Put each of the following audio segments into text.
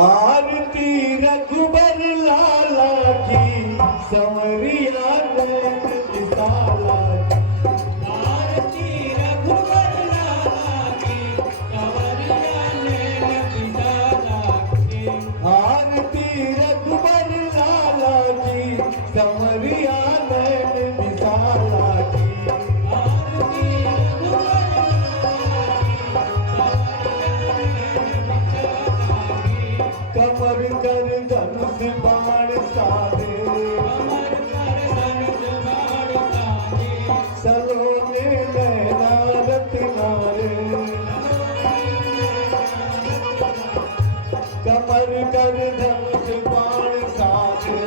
आरती रघुबर लाला की संवरिया नैन विशाला आरती रघुबर लाला की संवरिया नैन विशाला की आरती रघुबर लाला की संवरिया नैन विशाला की आरती रघुबर कमर कर धनुष बाण साधे कमर कर धनुष बाण साधे सलोने नैना रत्नारे कमर कर धनुष बाण साधे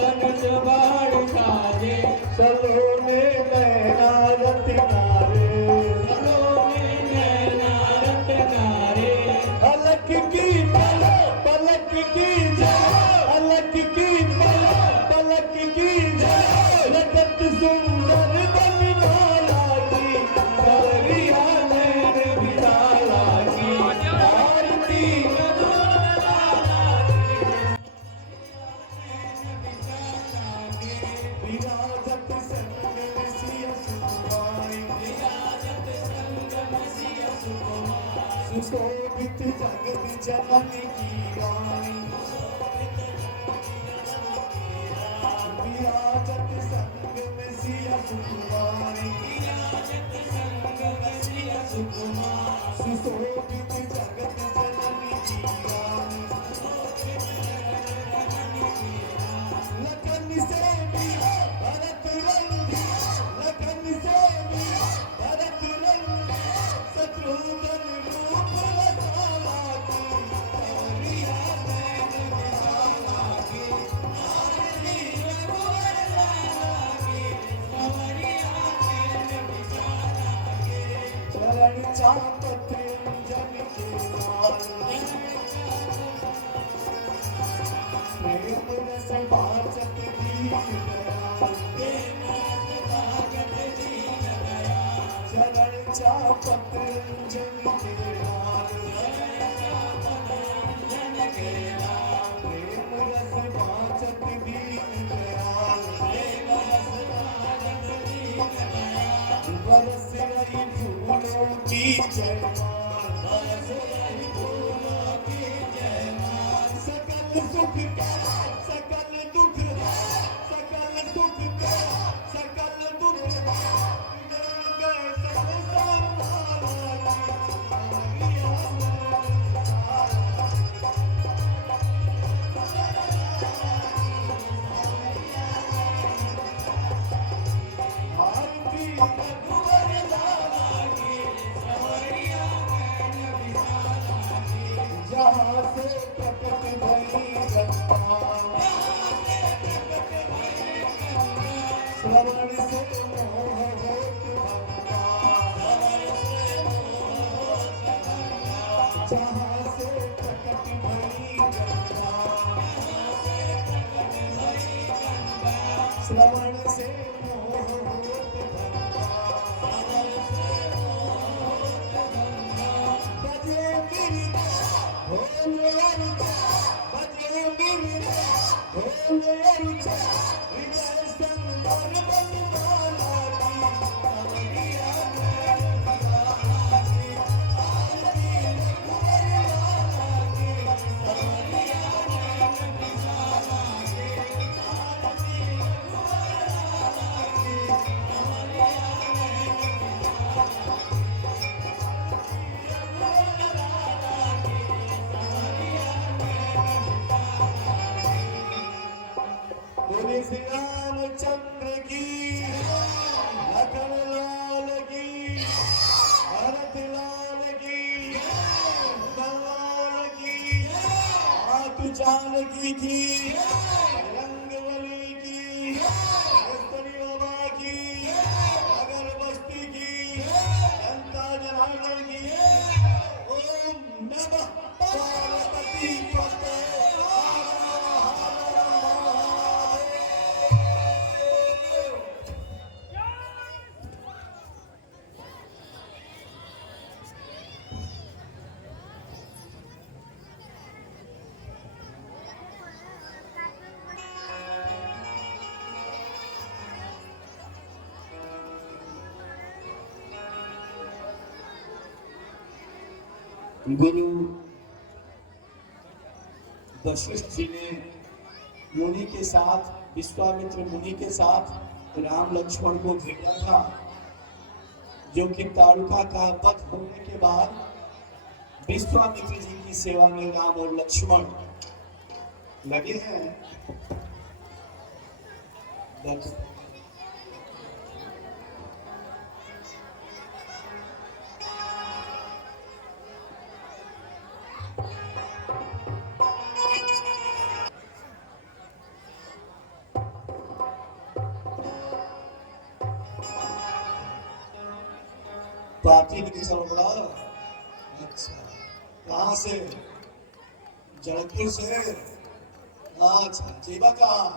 धनुष बाण साधे सलोने नैना रत्नारे सलोने नैना रत्नारे अलख की पलक की जय अलख की पलक की जय लगत सुंदर बनवाला की संवरिया नैन विशाला की आरती विराजत संग में सिया सुकुमारी सुशोभित जगत जननी की रानी विराजत संग में सिया सुकुमारी सुशोभित जगत जननी की रानी लखन से मिला भरत रंगी लखन से मिला भरत रंगी शत्रुघ्न रूप रसाला की संवरिया नैन विशाला की आरती रघुबर लाला की संवरिया नैन विशाला की चरण चापत जन के नाल प्रेम रस बाचत दीन दयाल चरण चापत जन के नाल प्रेम रस बाचत दीन दयाल बरस रही फूलों की जयमाल सकल सुख का सकल दुख सकल सुख का सकल दुख गंगा सब संभाला आरती रघुबर लाला की संवरिया नैन विशाला की जहाँ से प्रकट भई गंगा श्रवण से मोह होत भंगा जहाँ से प्रकट भई गंगा श्रवण से मोह होत भंगा बजे गिरजा भोले अरुचा बजे गिरजा भोले अरुचा हृदय संबर बनवाला की संवरिया नैन विशाला की आरती रघुबर बोले श्री रामचंद्र की, लखन लाल की, भरत लाल की, लाल की, हाथ जानकी की, रंगवली की, कस्तूरी बाबा की, अगरबत्ती की, जनता जनार्दन की। ओम नमः पार्वती पते हर हर महादेव। गुरु वशिष्ठ जी ने मुनि के साथ, विश्वामित्र मुनि के साथ राम लक्ष्मण को भेजा था, जो कि ताड़ुका का वध होने के बाद विश्वामित्र जी की सेवा में राम और लक्ष्मण लगे हैं। पार्टी की चलबड़ा। अच्छा, कहाँ से? जयपुर से। अच्छा, जीवा कहाँ?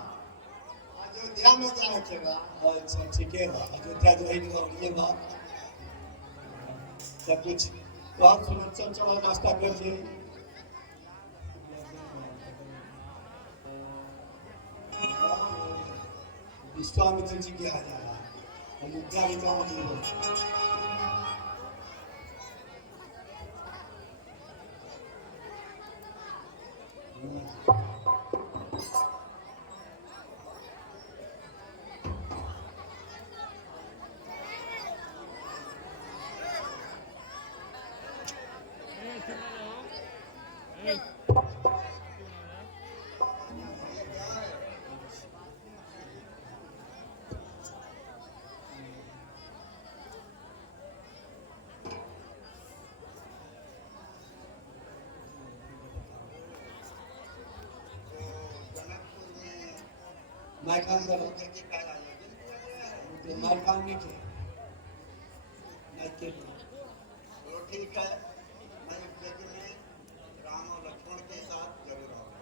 अयोध्या में जाना चला। अच्छा, ठीक है बा, अयोध्या जो है ये बा सब कुछ बहुत सुरक्षा चला रास्ता कर दिए। विश्वामित्र जी के आ जा रहा है, अयोध्या भी काम की हो। मैं काम कर रहा हूँ, मैं काम नहीं किया, मैं के तो ठीक है, मैं इस जगह में राम और लक्ष्मण के साथ जरूर आऊंगा।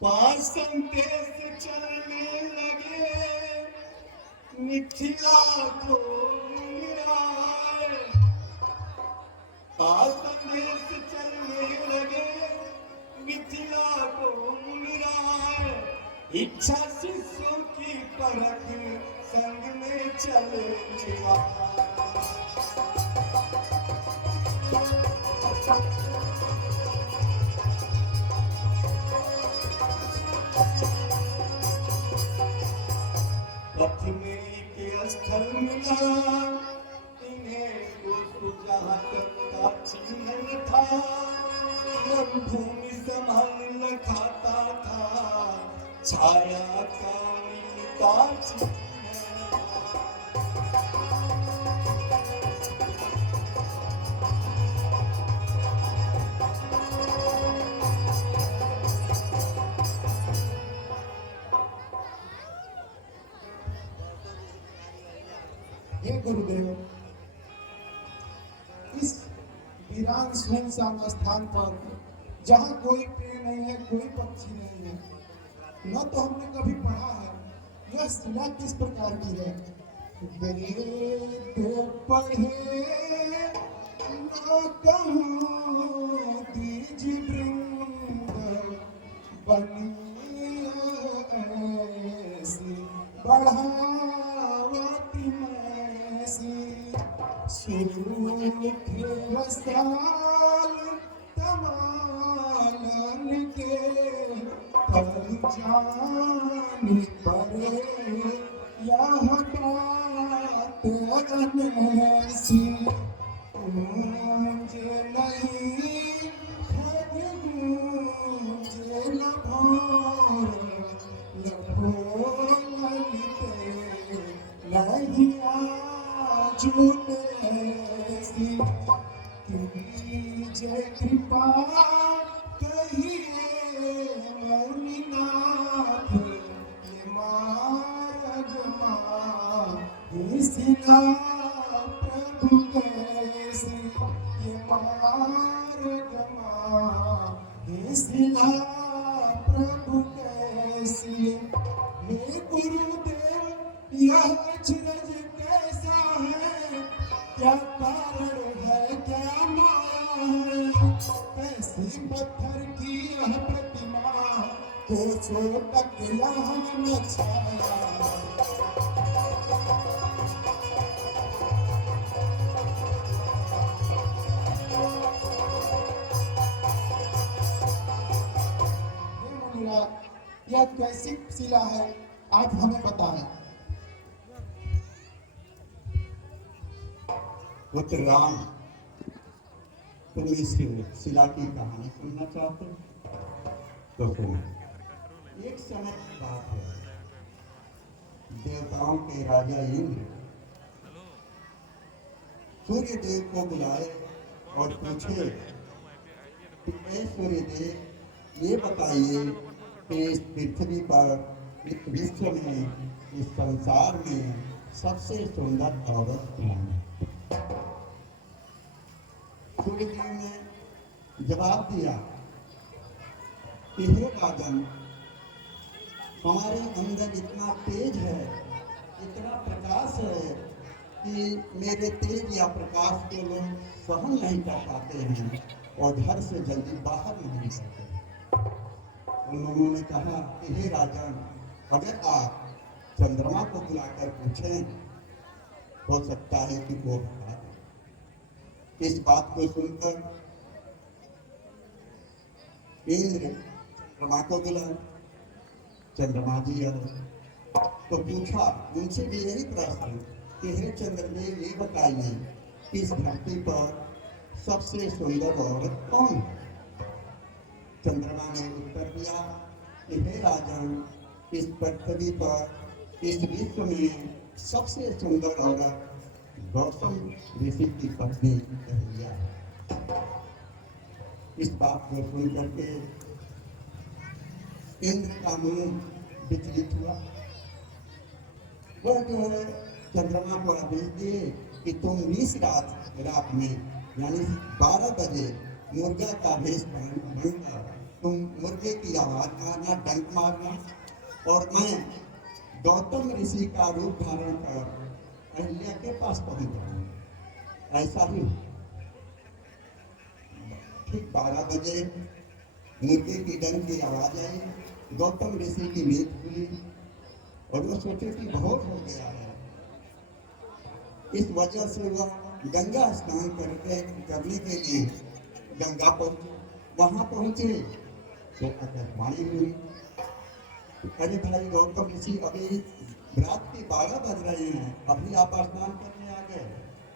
पासन देश चलने लगे, मिथिला को मिलाए। पासन देश चलने लगे, मिथिला को मिलाए। इच्छा शिष्यों की परख संग में चले पथ में के स्थल मिला, इन्हें को जहाँ तक का चिन्ह था, मरुभूमि संभाल खाता था, छाया का मिलता चिन्ह। हे गुरुदेव, इस वीरान सुनसान स्थान पर जहाँ कोई पेड़ नहीं है, कोई पक्षी नहीं है, न तो हमने कभी पढ़ा है। यह शिला किस प्रकार की है? वेद पढ़े न कहूँ द्विज वृंद, बनी ऐसी बढ़ावती मैसी। सूख रसाल तमालन के, तर जानी पड़े यह बात अनैसी। गूंजे नहीं खग गूंजे न भोर, लखोलते नहीं आजुनेसी। कीजे कृपा कहिए मौनीनाथ, ये मार्ग माही शिला प्रभु कैसी। ये मार्ग माही शिला प्रभु कैसी। हे गुरुदेव यह अचरज कैसा है? क्या कारण है, क्या माया है? ऐसी पत्थर की यह प्रतिमा, कोसों तक यहाँ न छाया। हे मुनिराज, यह कैसी शिला है, आप हमें बताएं। पुत्र राम, तुम इस शिला की कहानी सुनना चाहते हो तो सुनो। एक समय की बात है, देवताओं के राजा इंद्र सूर्य देव को बुलाए और पूछे कि हे सूर्य देव, ये बताइए कि इस पृथ्वी पर, इस विश्व में, इस संसार में सबसे सुंदर औरत कौन है? सूर्यदेव ने जवाब दिया कि हे राजन, हमारे अंदर इतना तेज है, इतना प्रकाश है कि मेरे तेज या प्रकाश को लोग सहन नहीं कर पाते हैं और घर से जल्दी बाहर नहीं निकलते। उन लोगों ने कहा कि हे राजन, अगर आप चंद्रमा को बुलाकर पूछें, हो सकता है कि वो बता दे। इस बात को सुनकर इंद्र चंद्रमा को बुलाए। चंद्रमा जी आए तो पूछा उनसे भी यही प्रश्न कि हे चंद्रदेव, ये बताइए कि इस धरती पर सबसे सुंदर औरत कौन है? चंद्रमा ने उत्तर दिया कि हे राजन, इस पृथ्वी पर, इस विश्व में सबसे सुंदर औरत गौतम ऋषि की पत्नी अहिल्या है। इस बात को सुन करके इंद्र का मुंह विचलित हुआ। वह जो है चंद्रमा को आदेश दिए कि तुम इस रात में यानी 12 बजे मुर्गा का भेष बनकर तुम मुर्गे की आवाज मारना, डंक मारना, और मैं गौतम ऋषि का रूप धारण कर अहिल्या के पास पहुंच जाऊंगा। ऐसा ही ठीक 12 बजे मुर्गे की डंक की आवाज आई, गौतम ऋषि की नींद खुली और वो सोचे कि बहुत हो गया है। इस वजह से वह गंगा स्नान करने के लिए गंगा पहुंचे। वहां पहुंचे तो आकाशवाणी हुई, अरे भाई गौतम ऋषि, अभी रात के 12 बज रहे हैं, अभी आप स्नान करने आ गए?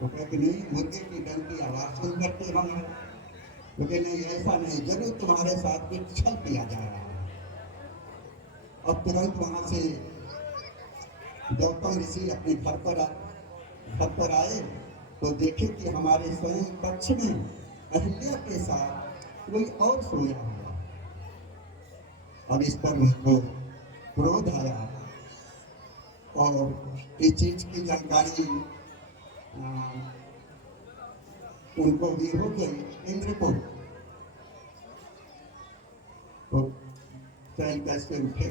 तो कहते नहीं, मुर्गे की डंक की आवाज सुन करके हम हैं। तो कहते नहीं, ऐसा नहीं, जरूर तुम्हारे साथ कुछ छल किया जा रहा है। अब तुरंत वहां से गौतम ऋषि अपने घर पर आए तो देखे कि हमारे स्वयं पक्ष में अहिल्या के साथ कोई और सोया हुआ। अब इस पर उनको क्रोध आया और इस चीज की जानकारी उनको भी हो गई, इंद्र को। तो चैन कैसे उठे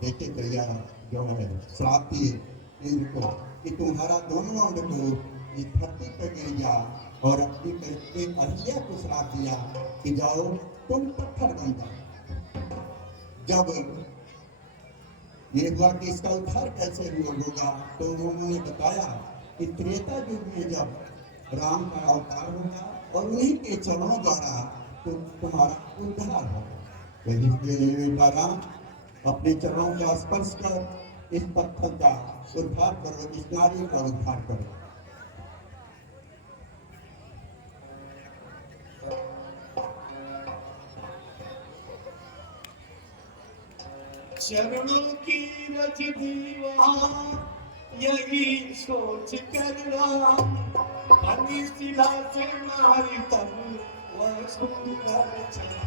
बेटे को या जो है श्राप दिए इंद्र को कि तुम्हारा दोनों अंग को इस धरती पर गिर जा, और अपनी एक अहिल्या को श्राप दिया कि जाओ तुम पत्थर बन जाओ। जब ये हुआ कि इसका उद्धार कैसे होगा, तो उन्होंने बताया कि त्रेता युग में जब राम का अवतार होगा और उन्हीं के चरणों द्वारा तो तुम्हारा उद्धार होगा। तो इसलिए बेटा राम अपने चरणों का स्पर्श कर इस पत्थर का उद्धार करो, इस नारी का उद्धार करो। चरणों की रज भी वहाँ यही सोच कर राम, बनी शिला से नारी तब वह सुंदर चरण।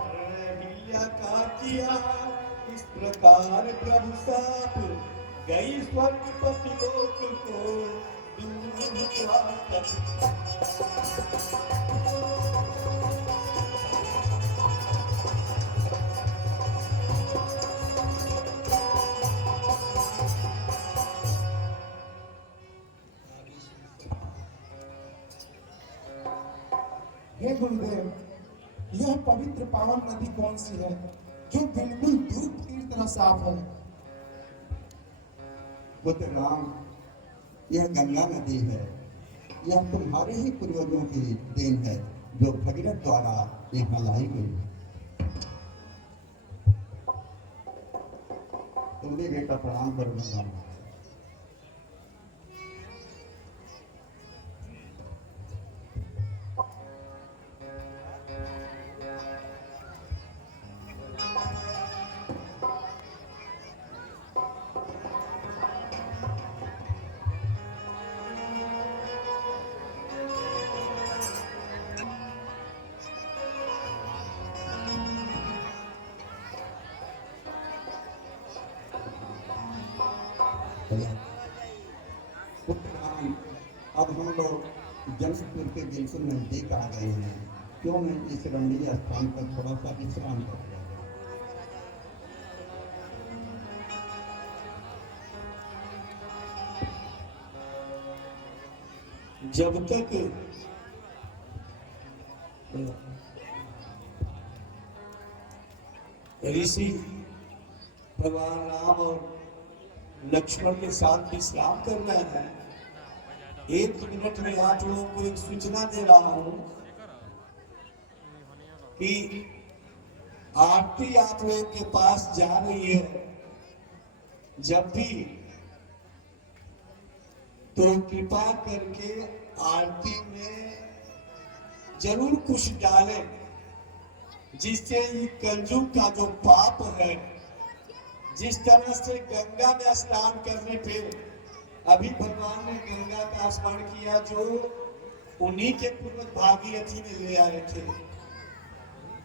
अहिल्या का किया इस प्रकार प्रभु साप, गई स्वर्ग पति लोक को दूर कर। हे गुरुदेव, यह पवित्र पावन नदी कौन सी है जो बिल्कुल दूध की तरह साफ है? पुत्र राम, यह गंगा नदी है। यह तुम्हारे ही पूर्वजों की देन है जो भगीरथ द्वारा यहाँ लाई गई है। तुमने बेटा प्रणाम करो गंगा माँ। अब हम लोग जनकपुर के बिल्कुल नजदीक आ गए हैं, क्यों मैं इस रमणीय स्थान पर थोड़ा सा विश्राम कर रहा हूँ। जब तक ऋषि भगवान राम और लक्ष्मण के साथ विश्राम कर रहे हैं, 1 मिनट में आप लोगों को एक सूचना दे रहा हूं कि आरती आप लोगों के पास जा रही है। जब भी तो कृपा करके आरती में जरूर कुछ डालें, जिससे ये कलयुग का जो पाप है, जिस तरह से गंगा में स्नान करने पे अभी भगवान ने गंगा का स्मरण किया जो उन्हीं के पूर्वज भागीरथी ने ले आए थे।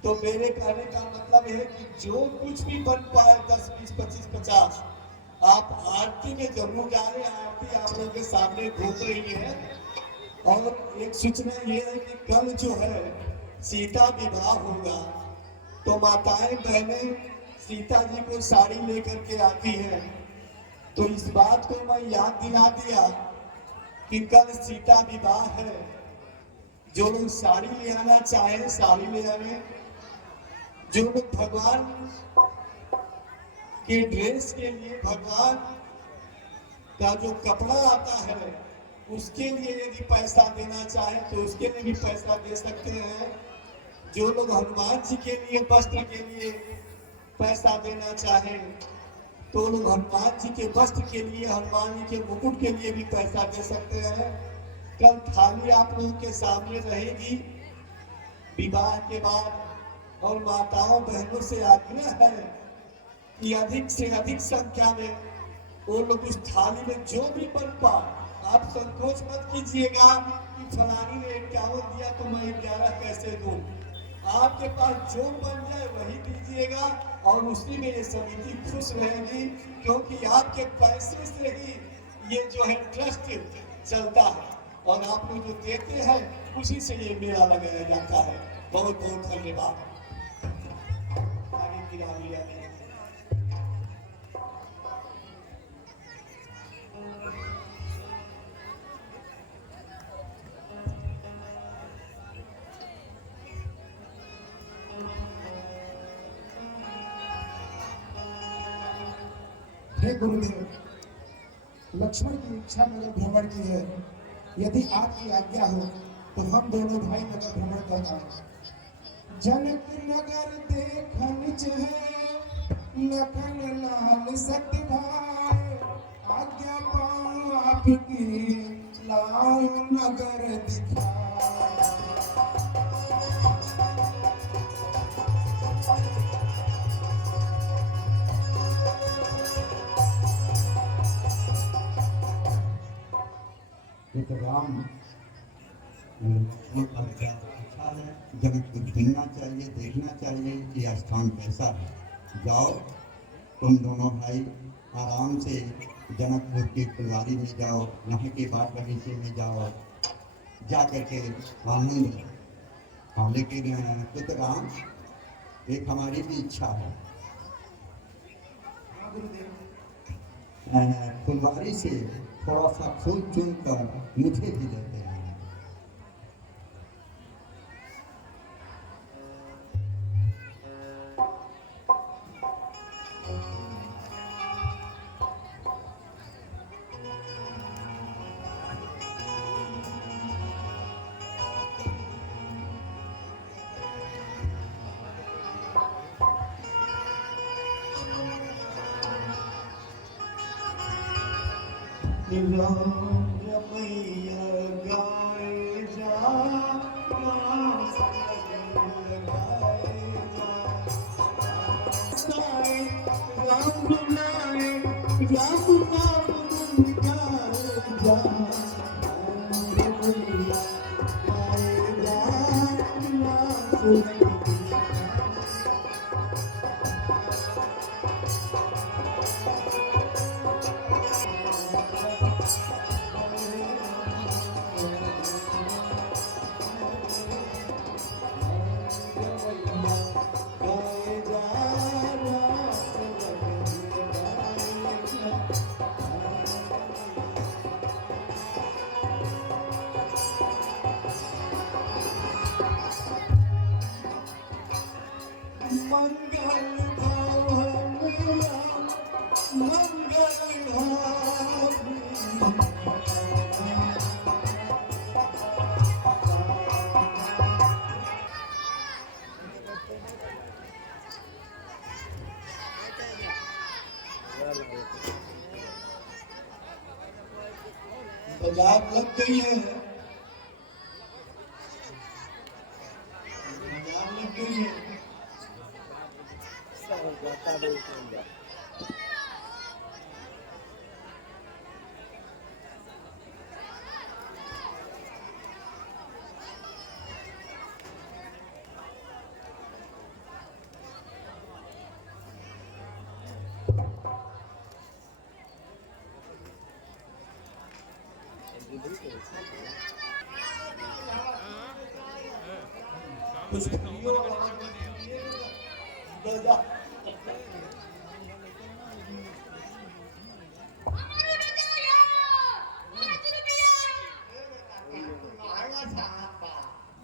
तो मेरे कहने का मतलब है कि जो कुछ भी बन पाए 10, 20, 25, 50 आप आरती में जरूर डालें। आरती आप लोगों के सामने घूम रही है। और एक सूचना ये है कि कल जो है सीता विवाह होगा, तो माताएं बहनें सीता जी को साड़ी लेकर के आती है। तो इस बात को मैं याद दिला दिया कि कल सीता विवाह है। जो लोग साड़ी ले आना चाहे साड़ी ले आवे, जो लोग भगवान के ड्रेस के लिए, भगवान का जो कपड़ा आता है उसके लिए यदि पैसा देना चाहे तो उसके लिए भी पैसा दे सकते हैं। जो लोग हनुमान जी के लिए वस्त्र के लिए पैसा देना चाहे तो लोग हनुमान जी के वस्त्र के लिए, हनुमान जी के मुकुट के लिए भी पैसा दे सकते हैं। कल थाली आप लोगों के सामने रहेगी विवाह के बाद। और माताओं बहनों से आग्रह है कि अधिक से अधिक संख्या में वो लोग उस थाली में जो भी बन पाए, आप संकोच मत कीजिएगा कि फलानी ने 51 दिया तो मैं 11 कैसे दूं। आपके पास जो बन जाए वही दीजिएगा और उसी में ये समिति खुश रहेगी, क्योंकि आपके पैसे से ही ये जो है ट्रस्ट चलता है और आप लोग जो देते हैं उसी से ये मेला लगाया जाता है। बहुत बहुत धन्यवाद। आगे गिरा लिया है। हे गुरुदेव, लक्ष्मण की इच्छा नगर भ्रमण की है। यदि आपकी आज्ञा हो तो हम दोनों भाई नगर भ्रमण कर आए। जनक नगर देखन चहे लखन लाल सत्य भाई, आज्ञा पाऊं आपकी लाऊं नगर दिखाए। ये तो राम का विचार अच्छा है। जनक को घूमना चाहिए, देखना चाहिए कि यह स्थान कैसा है। जाओ तुम दोनों भाई आराम से जनकपुर की फुलवारी में जाओ, यहाँ के बाग बगीचे में जाओ, जा करके आनंद लो। हाँ, लेकिन तो राम एक हमारी भी इच्छा है, हाँ गुरुदेव। फुलवारी से थोड़ा सा फूल चुन कर मुझे भी देते हैं। मैया गाए जा, राम बुलाए, राम नाम गुन गाए जा, मैया गाए जा, राम मंगल भवन मंगल भावी, बाजार लग गई है, बाजार लग गई है। कुछ बाजार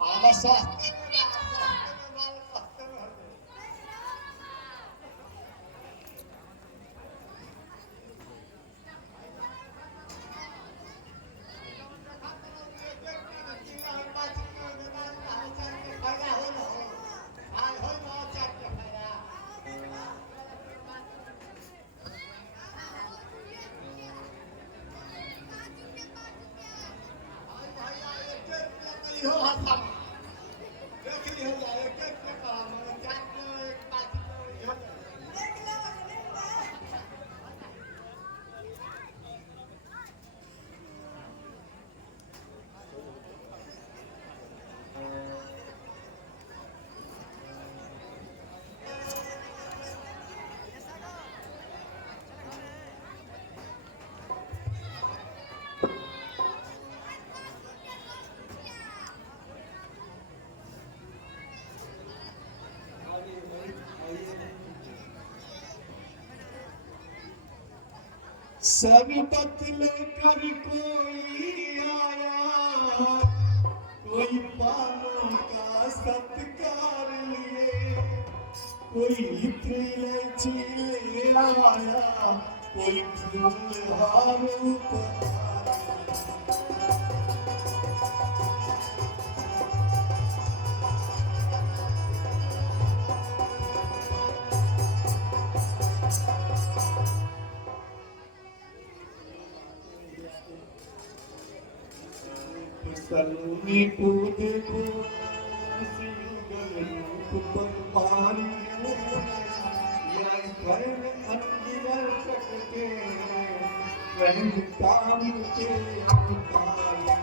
आवासा सरबत लेकर कोई आया, कोई पानों का सत्कार लिए, कोई इलायची ले आया, कोई फूल हार ऊपर। सलोनी कूद को सिंगल रूप पर पारी, या स्वयं अंगिर सकते स्वयं काम के अवतारी।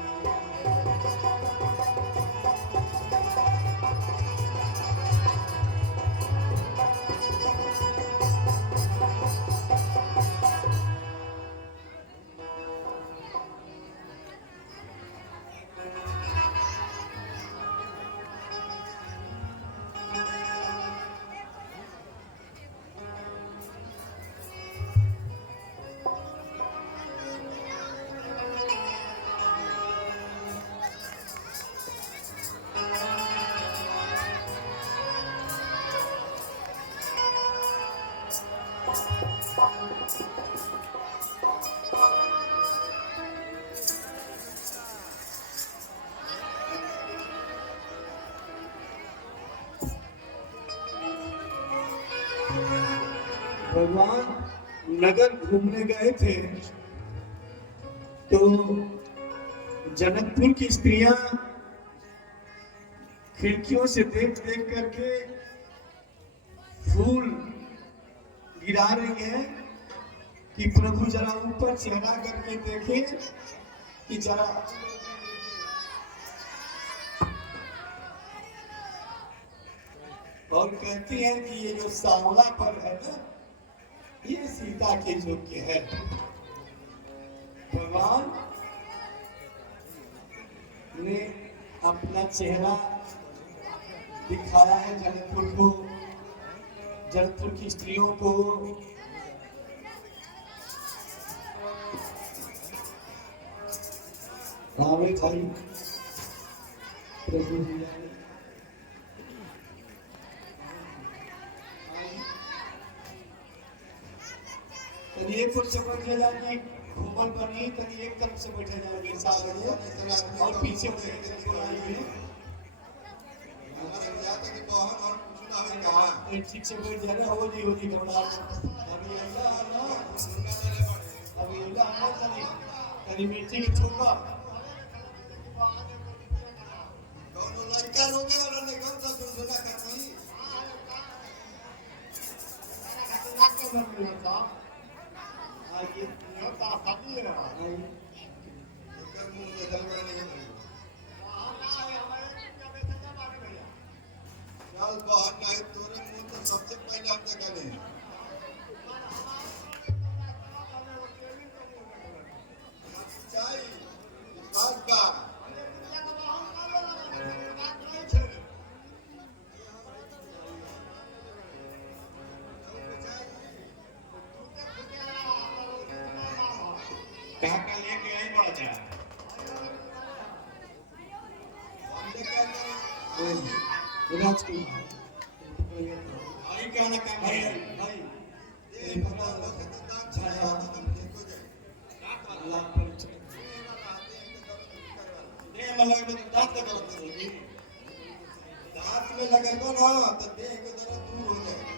भगवान नगर घूमने गए थे तो जनकपुर की स्त्रियां खिड़कियों से देख देख करके फूल गिरा रही हैं कि प्रभु जरा ऊपर चेहरा करके देखें कि जरा और कहती हैं कि ये जो सांवला पर है ना, ये सीता के योग्य है। भगवान ने अपना चेहरा दिखाया है जनकपुर को, जनकपुर की स्त्रियों को। रावे भाई प्रभु जी तनी एक से बैठे जाएंगे, घूमल पर नहीं, तनी एक तरफ से बैठे जाएंगे, साथ और पीछे ठीक से बैठ जाएगा। हो जी घबरा अभी तनी मीटिंग छोका सबसे पहले हम क्या करें? कहाँ का लेके आई बड़ा चाह राजकुमार आई क्या ना काम है भाई ये पता छाया अल्लाह पर दे मतलब में दांत का दर्द होगी, दांत में लगेगा ना तो देह के दर्द दूर हो जाएगा।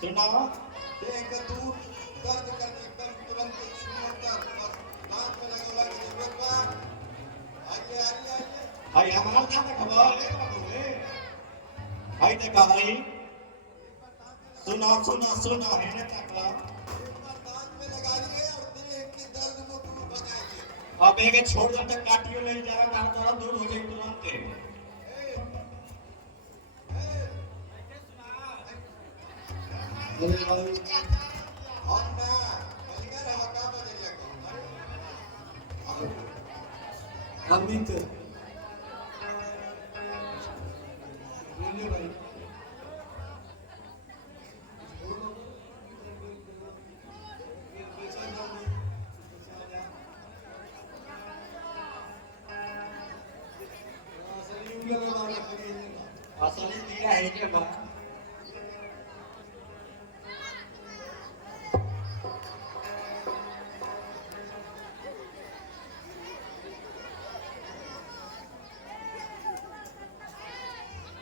सुना देख तू दर्द करने एकदम तुरंत शुरू कर, बस दांत में लगा की जरूरत बा। आइए भाई हमारा दांत खबर ले बोले भाई ने कहा भाई सुना है ना तकला दांत में लगा लिए और देह के दर्द को दूर भगाएंगे। अब एक छोड़ दे तक काटियो ले जाएगा, दांत थोड़ा दूर हो जाएगा तुरंत। अरे भाई हम ना बलिका रहा का बजरिया को अमित बोलिए भाई असली दिया है के बा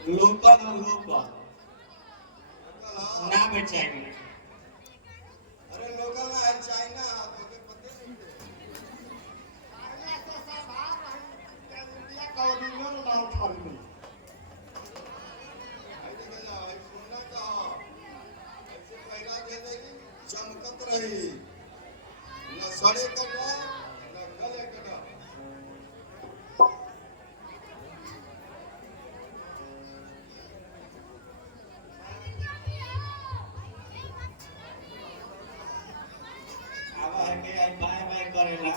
लोकल और लोकल ना बेचाएंगे अरे लोकल ना है चाइना तो के पते नहीं चाइना से सब आ रही इंडिया का ओरिजिनल माल खरीद भाई देखा जा भाई सुनना तो ऐसे पहला दे देगी चमकत रही न सड़े कटा न गले कटा अब है के आई बाय बाय करेला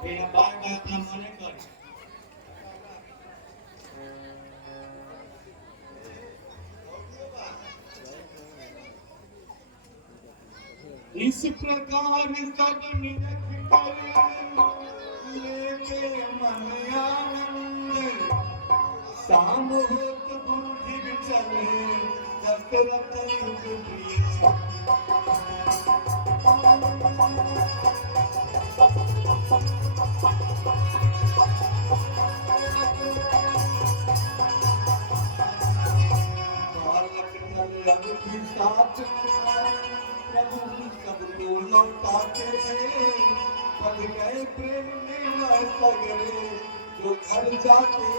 फिर बाय बाय अपना मने कर इस प्रकार सब निरख लेके मन आनंद शाम होत बुद्धि चले दशरथ युग प्रभु लौटाते पद गए प्रेम में सगरे जो घर जाके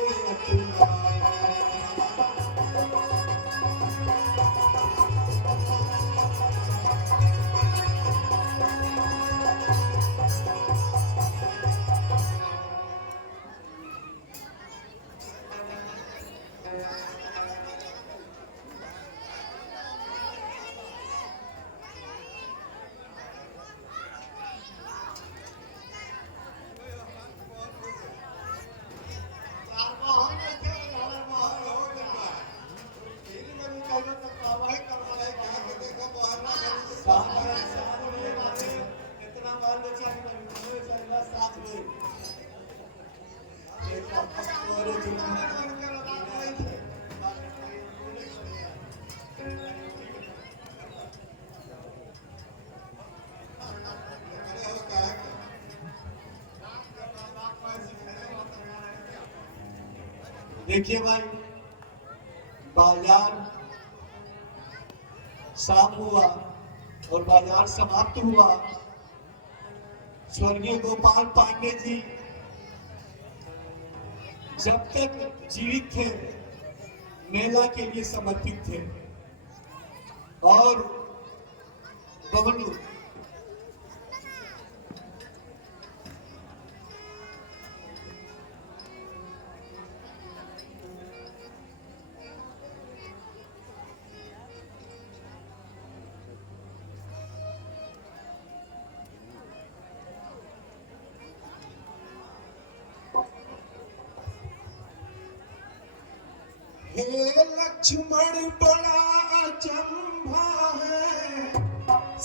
देखिए भाई बाजार शाम हुआ और बाजार समाप्त हुआ। स्वर्गीय गोपाल पांडे जी जब तक जीवित थे मेला के लिए समर्पित थे और बबलू हे लक्ष्मण बड़ा अचंभा है,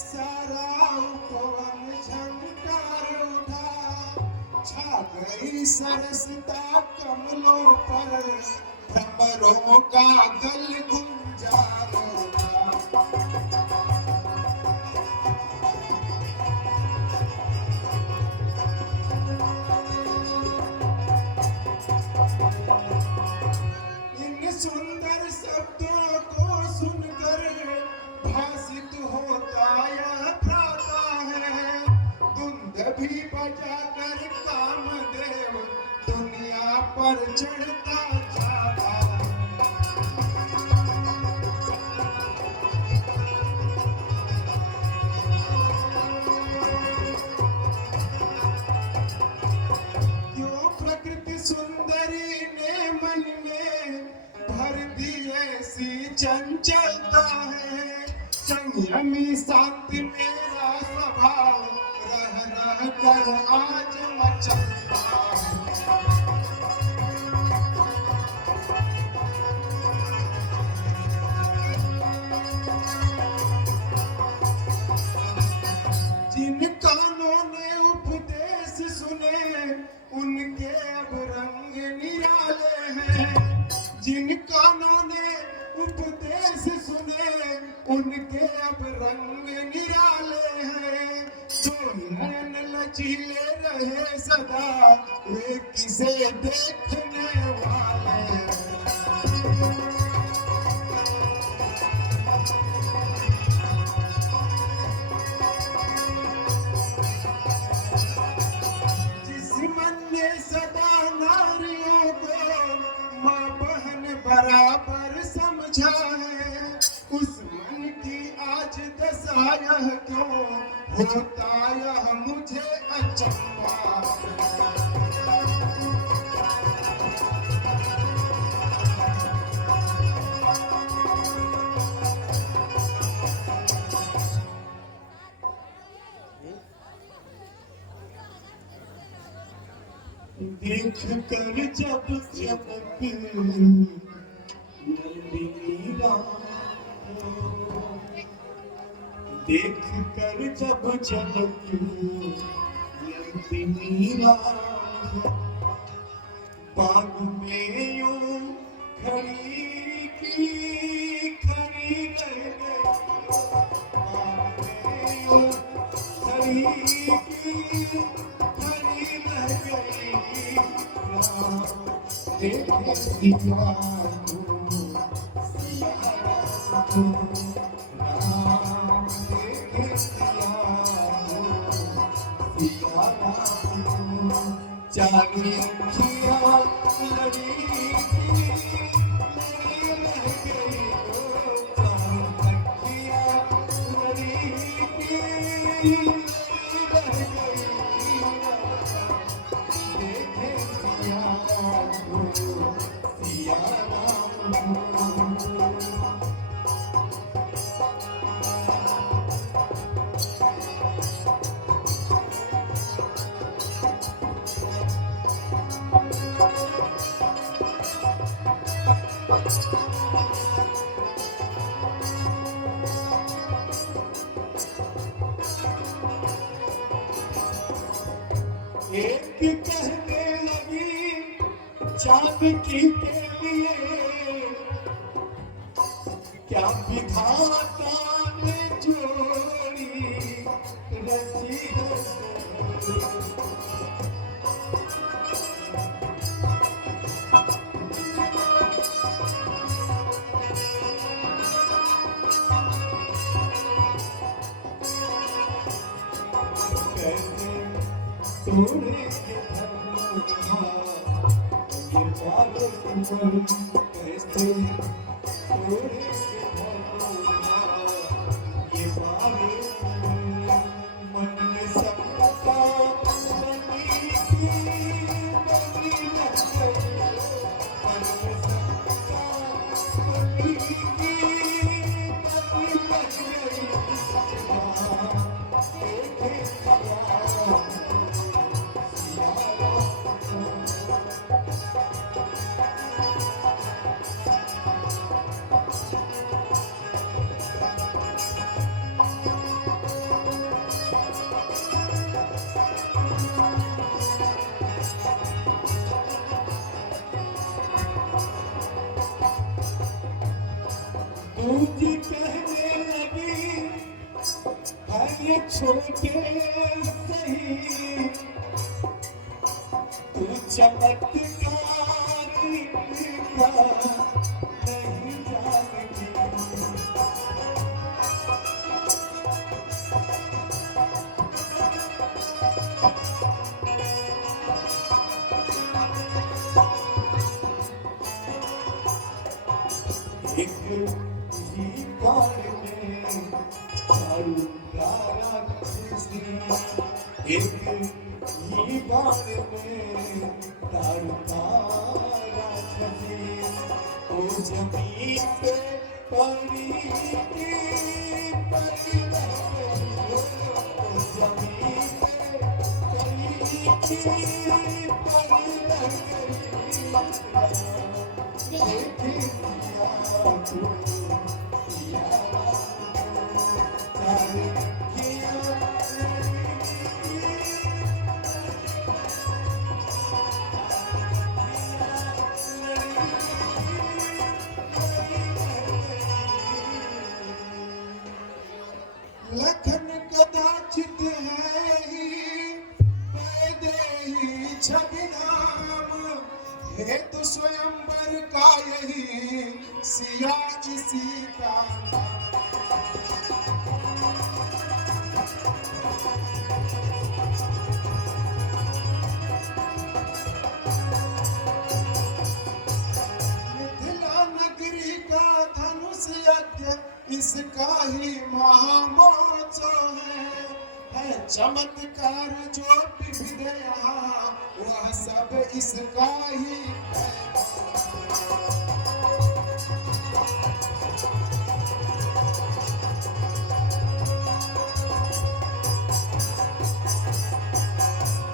सारा उपवन झंकार उठा, छा गई सरसता कमलों पर, भ्रमरों का दल गुंजार उठा। इन सुंदर शब्दों को सुनकर भासित होता या भ्राता है, धुंध भी बजाकर कामदेव दुनिया पर चढ़ता जाता है। क्यों प्रकृति सुंदरी ने मन में भर दी ऐसी चंचलता, चंचलता है, संयमी शांत मेरा स्वभाव, रह रह कर आज मचलता है। जिन कानों ने उपदेश सुने उनके अब रंग निराले हैं, जिन कानों ने उपदेश सुने उनके अब रंग निराले हैं, जो नैन लचीले रहे सदा वे किसे देखने वाले हैं। जिस मन ने सदा नारियों को माँ बहन बराबर समझा है, उस मन की आज दशा यह क्यों होता यह मुझे अचंभा। देख कर जब चमक नंदिनी राम, देख कर जब चमक नंदिनी राम, बाग में यूं खड़ी की खड़ी रह गई, बाग में यूं खड़ी की खड़ी रह गई, राम देखे सिया सिया राम, राम देखे सिया सिया राम, चारी अखियाँ लड़ी लड़ी रह गई, चारी अखियाँ लड़ी लड़ी रह गई, देखे सिया सिया राम। एक कहने लगी जानकी के लिए, क्या विधाता ने जोड़ी रची है। कैसे तोड़े के धर्म ये बालों तुम कैसे तोड़े के धर्म ये बालों मन में सबका बनी की बनी लग गई, मन में सबका बनी की बनी लग गई, देखे सिया दूजी कहने लगी अरे छोटे सही तू चमत्कार का नहीं जानती, एक ही बार में चारू तारा खुशी, एक ही बार में तारू तारा खुशी, ओ जमीन पे परी की परी रह गई हो, ओ जमीन पे परी की परी रह गई। देखी दिया तू किया तारे किया लखन कदाचित है ही वैदेही छविनाम, हेतु स्वयंवर का यही सिया इसी का नाम। मिथिला नगरी का धनुष यज्ञ इसका ही महामोत्सव है चमत्कार जो विविध यहाँ वह सब इसका ही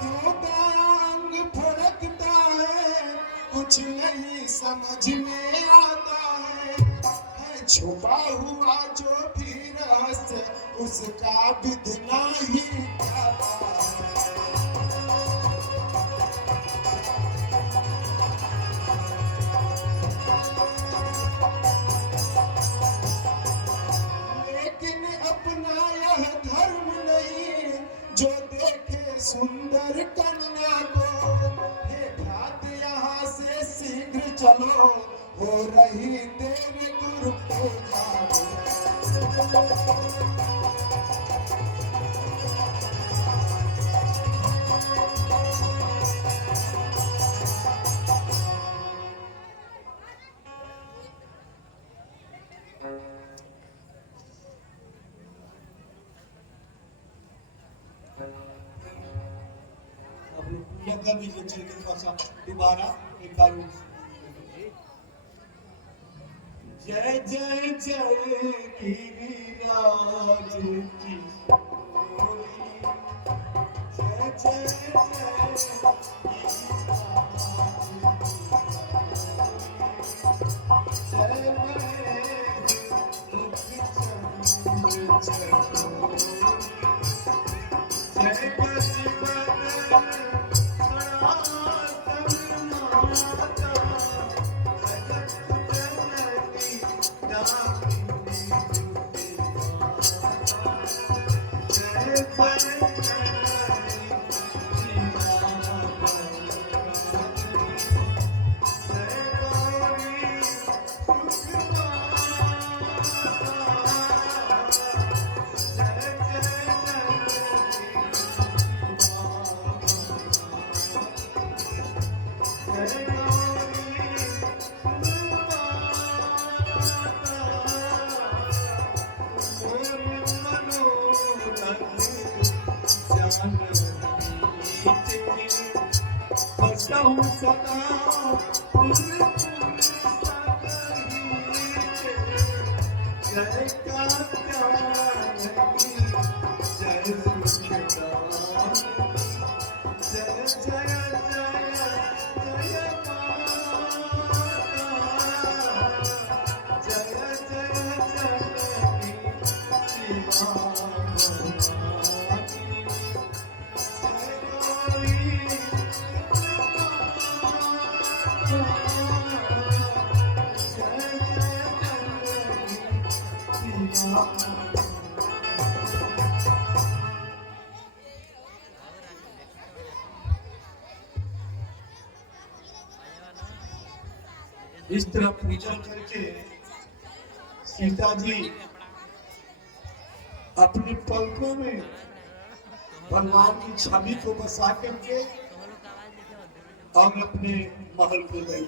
क्यों दाया अंग फड़कता है कुछ नहीं समझ में आता है छुपा हुआ जो भी रहस्य उसका विधना ही जाता है। लेकिन अपना यह धर्म नहीं जो देखे सुंदर कन्या को, हे भ्रात यहाँ से शीघ्र चलो हो रही देर गुरु पूजा। अब लोग पूजा कर लीजिए, चल के पास दोबारा एक बार जय जय जय गिरिराज की डोरी, जय जय जय जय मुख चंद्र जय बजरंग सनातन माता, जगत जननी दामिनी जय जय बसहु सदा जय कात्यायनी जय सुखदायिनी जय जय जय जय माता जय जय जननी शिवा इस तरह पूजा करके सीता जी अपने पलकों में भगवान की छवि को बसा करके और अपने महल को गई।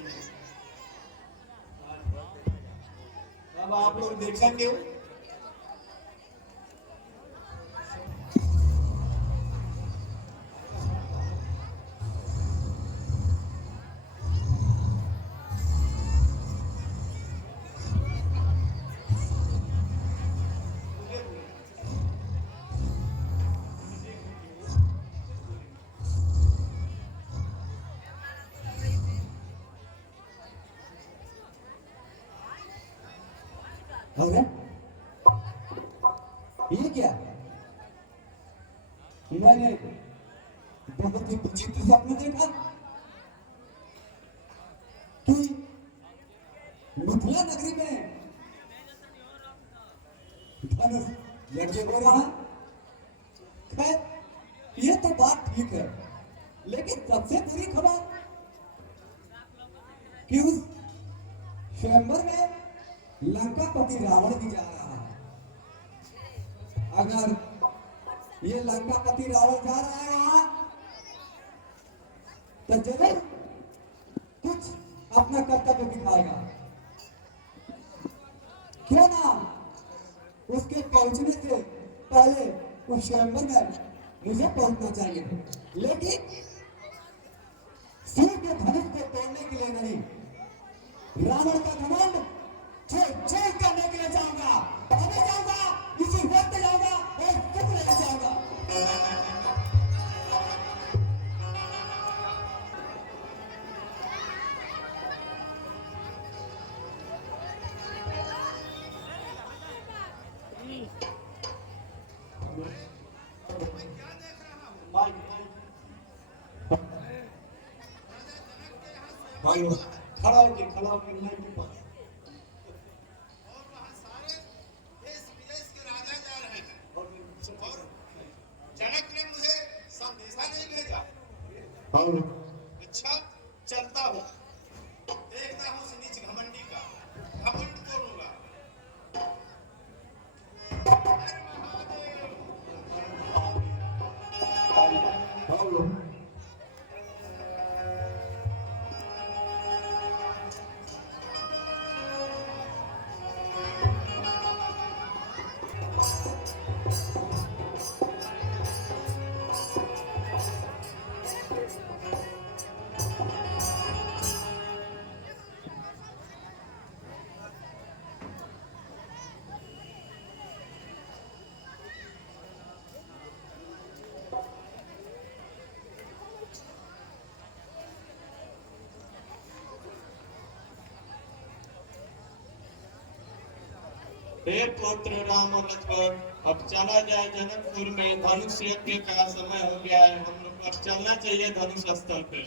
अब आप लोग देखेंगे और ये क्या? मैंने बहुत ही विचित्र सपना देखा कि मिथिला नगरी में धनुष यज्ञ हो रहा। खैर ये तो बात ठीक है, लेकिन सबसे बुरी खबर कि उस स्वयंवर में लंकापति रावण भी जा रहा है। अगर ये लंकापति रावण जा रहा है वहां, तो जरूर कुछ अपना कर्तव्य दिखाएगा। क्यों ना उसके पहुंचने से पहले उस स्वयंवर में मुझे पहुंचना चाहिए, लेकिन शिव के धनुष को तोड़ने के लिए नहीं, रावण का घमंड छोड़ करने के लिए जाऊंगा। अभी जाऊंगा, इसी वक्त जाऊंगा और चुप रह जाऊंगा। भाई खड़ा होके नहीं के पास और वहाँ सारे देश विदेश के राजा जा रहे हैं और जनक ने मुझे संदेशा नहीं भेजा। अच्छा चलता हूँ, देखता हूँ उस नीच घमंडी का घमंड तोड़ूंगा। हर महादेव। हे पुत्र राम और लक्ष्मण, अब चला जाए जनकपुर में। धनुष यज्ञ का समय हो गया है, हम लोग को अब चलना चाहिए धनुष स्थल पे।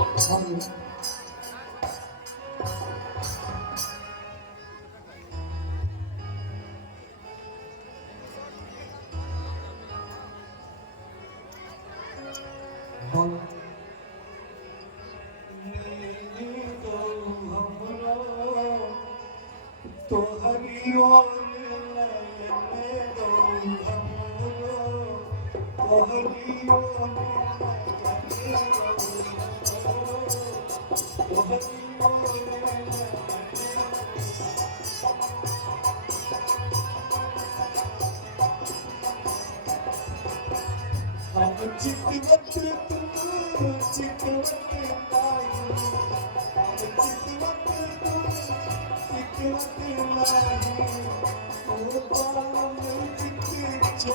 तो हरिओम नयने दो हमरो, तो हरिओम नयने दो हमरो, तो हरिओम नयने हम चितवत तू चितवत नाई, हम चितवत तू चितवत नाई, ओ पाम चित छो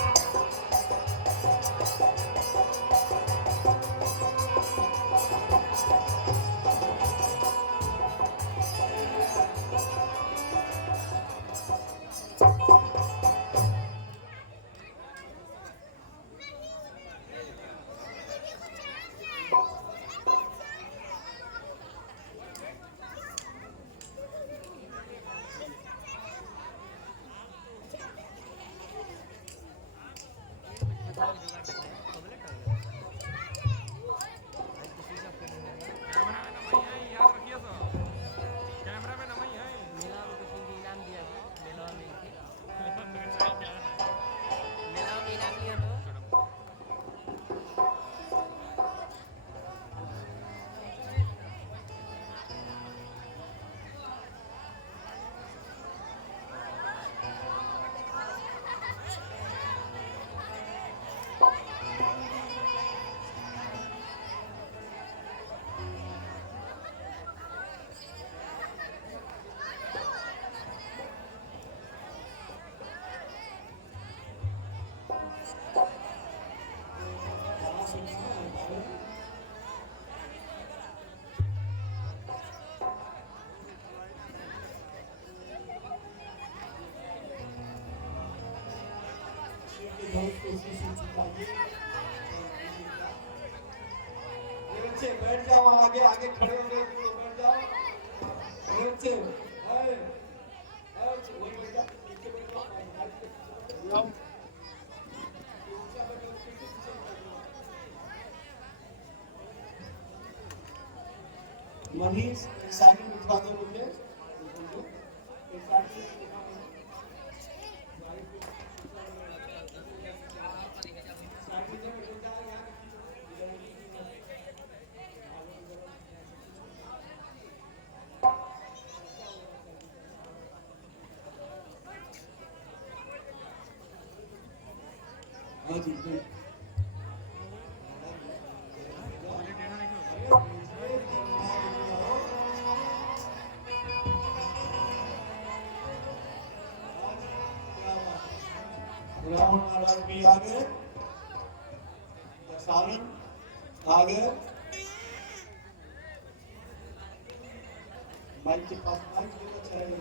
झुकाइए। ये बच्चे बैठ जाओ, आगे आगे खड़े हो गए तो बैठ जाओ। ये बच्चे वही बैठ जाओ, पीछे बैठ जाओ। मनीष साइकिल बिठवा दो मुझे। हाँ जी रावण नारायण भी आ गए, दशानन आ गए। माइक के पास माइक लेना चाहिए।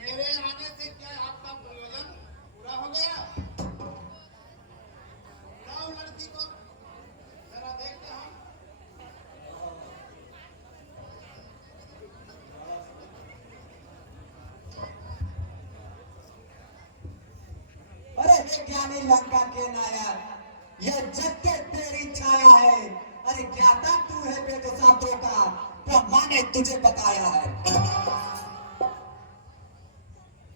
मेरे आने से क्या आपका प्रयोजन पूरा हो गया? बुलाओ लड़की को, जरा देखते हम। अरे ज्ञानी लंका के नायक, यह जग के तेरी छाया है। अरे ज्ञाता तू है वेदशास्त्रों का, ब्रह्मा ने तुझे बताया है।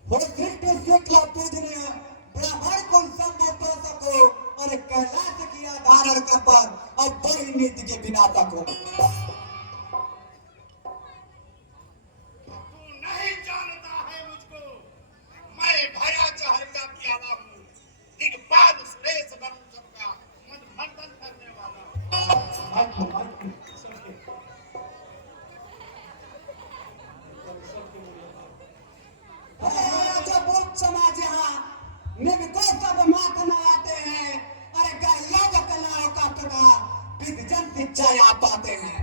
हो सृष्टि शुक्ला पूजनीय ब्राह्मण कुल संभव सको, और कैलाश किया धारण कर पर अब बड़ी नीति के बिना तको। तू नहीं जानता है मुझको, मैं भया चहरता प्याला हूँ, दिग्पाल सुरेश वंश का मधुमंथन करने वाला हूँ। माइक सबके जो बहुत समाज यहाँ निम्को सब मात न आते हैं। अरे गैया जो कलाओं का टुका विद्यन शिक्षा आ पाते हैं।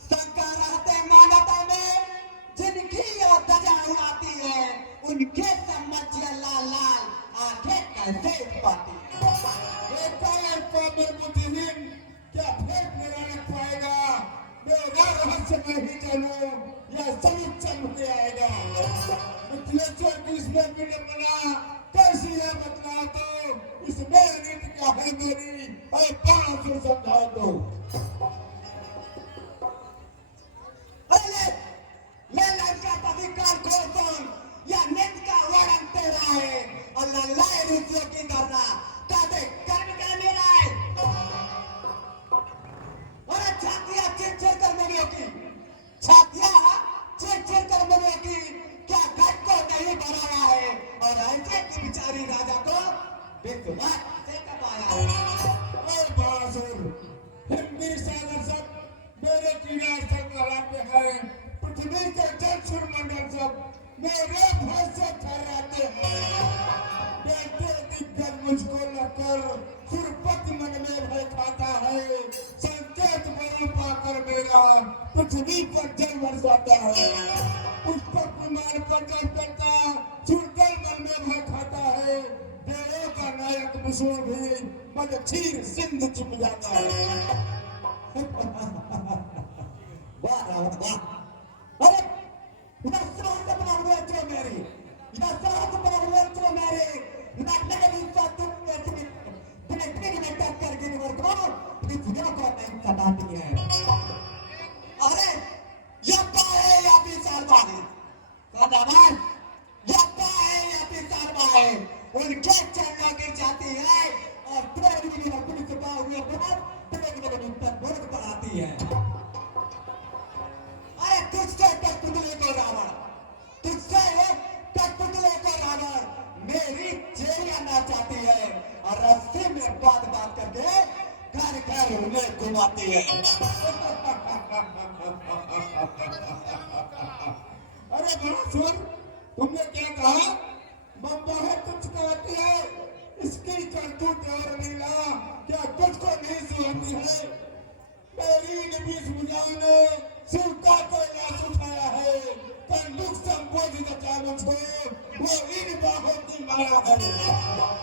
शंकर रहते मानवता में जिनकी यह दजा उड़ाती है, उनके समझिए लाल लाल आंखें कैसे उठ पाती है। क्या फेंक मेरा रख पाएगा? मेरा रहस्य नहीं जानू, यह समुच्चय मुझे आएगा। मिथिलेश्वर की इसमें विडंबना कैसी है बतला दो, इसमें रीत क्या है मेरी, अरे 500 समझा दो। अरे ले लंका अधिकार को सुन, यह नित का वर्णन तेरा है, और लल्लाए रुचियों की धरना कादे कर्म का मेरा है। और छातियां चिर कर मरियो की, छातियां चिर कर मरियो की, क्या घट को नहीं बनाया है, और ऐसे की बिचारी राजा को विश्वास से कमाया है। और बासुर हिंदी सागर सब मेरे कीड़ा सब लड़ाते हैं, पृथ्वी के जल सुर मंडल सब मेरे भय से थर्राते हैं। बेटे दिग्गज मुझको लगकर सुरपति मन में भय खाता है, संकेत बल पाकर मेरा पृथ्वी पर जल बरसाता है। पुष्पक विमान पर जल करता सुरजल मन में भय खाता है, देवों का नायक विष्णु भी मद क्षीर सिंधु चुप जाता है। वाह रावण वाह। अरे इधर साहस अपना विवेचो मेरी, इधर साहस अपना विवेचो मेरी, नाटने के बीच का तुम दिनेत्री में टक्कर गिर वर्ग को पृथ्वी को नहीं सताती है। अरे यप्पा है या 20 साल बाद कदमान, यप्पा है या 20 साल बाद उनके चरणों गिर जाती है, और प्रेम की अपनी सभा हुए बाद प्रेम की उत्तर बोल पढ़ाती है। अरे तुझसे कठपुतली को रावण, तुझसे कठपुतली को रावण मेरी चेरिया ना चाहती है, और रस्सी में बात बात करके घर घर उन्हें घुमाती है। अरे बड़ा सुन, तुमने क्या कहा? बम्बा है तुझ कराती है, इसकी करतूत और लीला क्या तुझको नहीं सुहाती है? मेरी नबीस मुजान ने शिव का कैलाश उठाया है, कंदुक संबोधित क्या मुझको वो इन बाहों की माया है।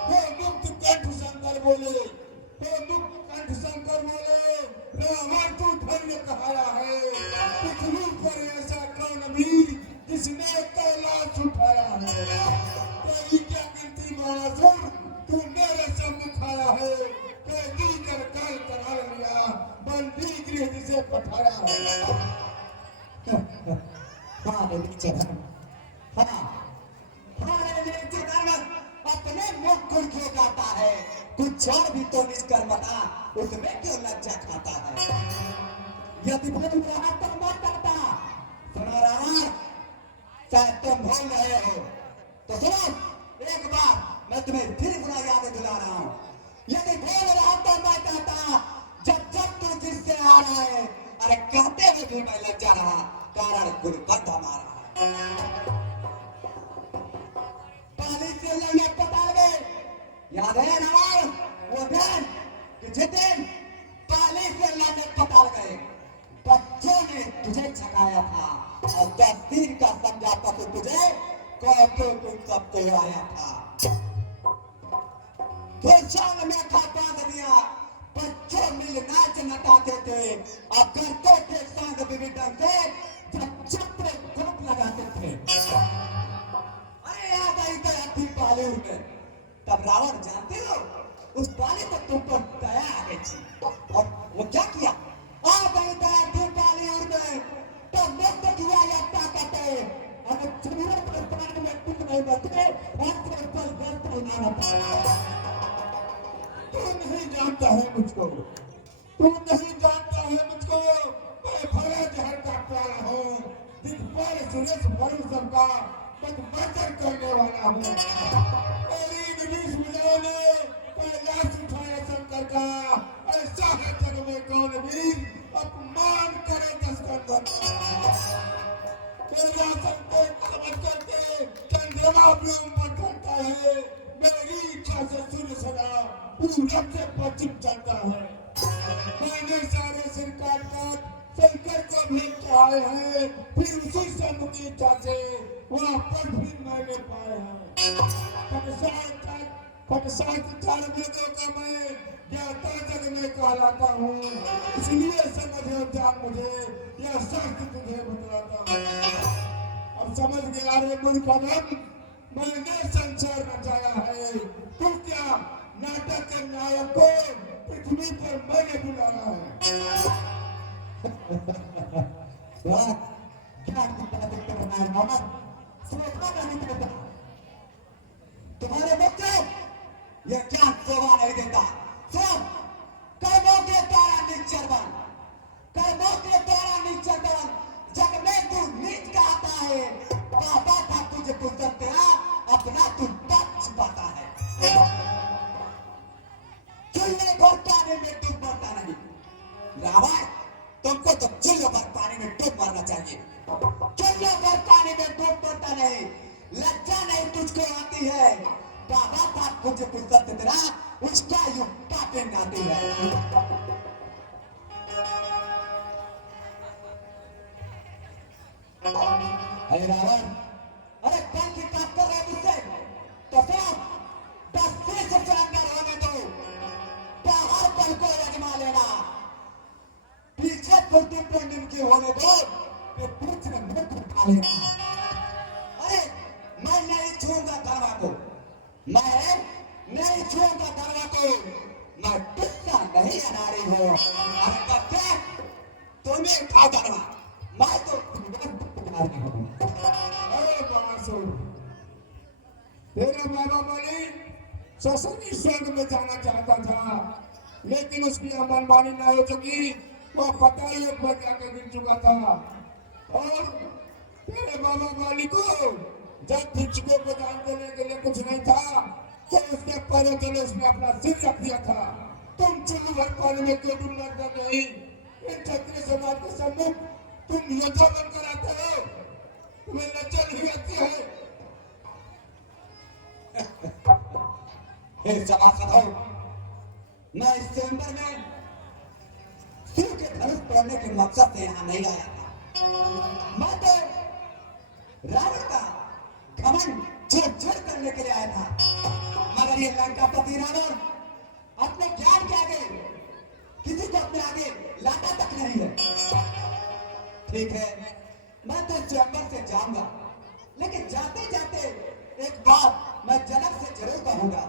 वो मुक्त कंठ शंकर बोले, वो मुक्त कंठ शंकर बोले, रावण तू धन्य कहाया है, पृथ्वी पर ऐसा कौन वीर जिसने कैलाश उठाया है। तेरी क्या गिनती माना सुन, तू मेरे सम्मुख आया है, कैदी कर काल करा लिया, बंदी गृह जिसे पठाया है। हाँ नीचे हाँ हाँ नीचे अपने मुख को क्यों गाता है, कुछ और भी तो निष्कर बता, उसमें क्यों लज्जा खाता है। यदि भूल रहा तो मत करता, सुनो रावण, चाहे तुम भूल रहे हो तो सुनो, एक बार मैं तुम्हें फिर बुरा याद दिला रहा हूँ। यदि भूल रहा तो मैं कहता, जब जब तू जिससे आ रहा है, अरे कहते हुए भी मैं लज्जा रहा, कारण गुरुबद्ध हमारा है। पाली से लड़ने पताल में याद है रावण, वो दिन कि जिस दिन पाली से लड़ने पताल गए, बच्चों ने तुझे छकाया था और 10 दिन का समझा पशु तुझे कहते तुम सबको आया था। तो संग में था बांध दिया, बच्चों मिल नाच नटाते थे, अब करते थे संग विविधन से, जब चक्र खूब लगाते थे। अरे याद आई तो अभी पाले में, तब रावण जानते हो, उस पाले को तुम पर दया आ गई थी, और वो क्या किया? आ गई दया थी पाले में, तो मुक्त किया या ताकत है, अगर जरूरत के प्राण में तुम नहीं बचे, रास्ते पर गलत ना पाया। तू नहीं जानता है मुझको, तू नहीं जानता है मुझको, मैं भरा जहर का प्याला हूँ, दिखपाल सुरेश भरू सबका बदबदर करने वाला हूँ। मेरी नबीस मुजान ने कैलाश उठाया शंकर का, ऐसा है जग में कौन वीर अपमान करे 10 कंधर। मेरा संकेत कदम करके चंद्रमा व्योम पर चलता है, मेरी इच्छा से सूर्य सदा पूरब से पश्चिम चलता है। मैंने सारे सिर काट कर शंकर को भेंट चढ़ाए हैं, फिर उसी संत की इच्छा से वहाँ पर भी मैंने पाए हैं। पटसात 4 वेदों का मैं ज्ञाता जग में कहलाता हूँ, इसलिए समझो जान मुझे यह शास्त्र तुझे बतलाता हूँ। अब समझ गया रे मूर्ख अधम, मैंने संसार रचाया है, तू क्या नाटक के नायक को पृथ्वी पर मैंने बुलाया है। क्या बातें कर रहा है मामा, सोचना नहीं देता तुम्हारे बच्चे, ये क्या शोभा नहीं देता। सुन, कर्मों के द्वारा निश्चर बन, कर्मों के द्वारा निश्चर बन, जग में तू नीच कहता है, बाबा था तुझे पुस्तक तेरा, अपना तू पक्ष पाता है। चुल्ले भर पानी में डूब मरता नहीं। रावण, तुमको तो चुल्ले भर पानी में डूब मरना चाहिए, चुल्ले भर पानी में डूब मरता नहीं, लज्जा नहीं तुझको आती है। बाबा था तुझे पुस्तक तेरा, उसका युग पापे नाती है। अरे रावण, अरे कौन की बात कर रहा है तुझसे? तो सब 10 से अंदर होने दो, बाहर पल को अजमा लेना, पीछे फुर्ती पेंडिंग की होने दो, तो पूछ में मुख उठा लेना। अरे मैं नहीं छूंगा धर्मा को, मैं नहीं छूंगा धर्मा को, मैं तुझसा नहीं अनाड़ी हूँ। अरे बच्चे, तुम्हें उठा धर्मा, मैं तो अरे बासुर, तेरा बाबा बलि ससुरी स्वर्ग में जाना चाहता था, लेकिन उसकी मनमानी न हो चुकी, वह पता ही एक बार जाकर गिर चुका था। और तेरे बाबा बलि को जब भिक्षुकों को दान देने के लिए कुछ नहीं था, तो उसके पैरों के लिए उसने अपना सिर रख दिया था। तुम चुल्लू भर पानी में क्यों डूब मरते नहीं? इन क्षत्रिय समाज के सम्मुख तुम योद्धा बनकर आते हो, तुम्हें लज्जा नहीं आती है? हे सभासदों, मैं इस चैम्बर में शिव के धनुष तोड़ने के मकसद से यहाँ नहीं आया था। मैं तो रावण का घमंड चूर करने के लिए आया था, मगर ये लंकापति रावण अपने ज्ञान के आगे किसी को अपने आगे लाता तक नहीं है। ठीक है, मैं तो चैम्बर से जाऊंगा, लेकिन जाते जाते एक बात मैं जनक से जरूर कहूंगा।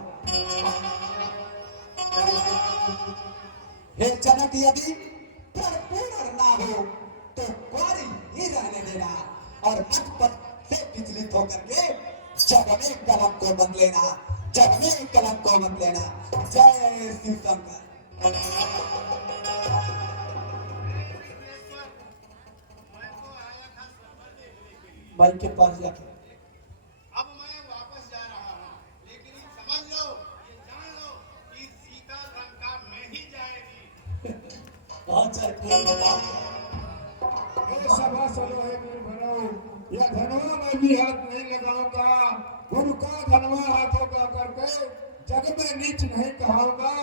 हे जनक, यदि पूर्ण ना हो तो कुंवारी ही रहने देना और मुझ पद से विचलित होकर के जग में कलम को मत लेना, जग में कलम को मत लेना। जय शिव शंकर। भाई के पास जाके अब मैं वापस जा रहा हूँ, लेकिन ये समझ लो, ये जान लो कि सीता लंका में ही जाएगी। बहुत सारे कोई बात हे सभासदों, हे गुरु भरो, यह धनवा में भी हाथ नहीं लगाऊंगा। गुरु का धनवा हाथों का करके जग में नीच नहीं कहूंगा।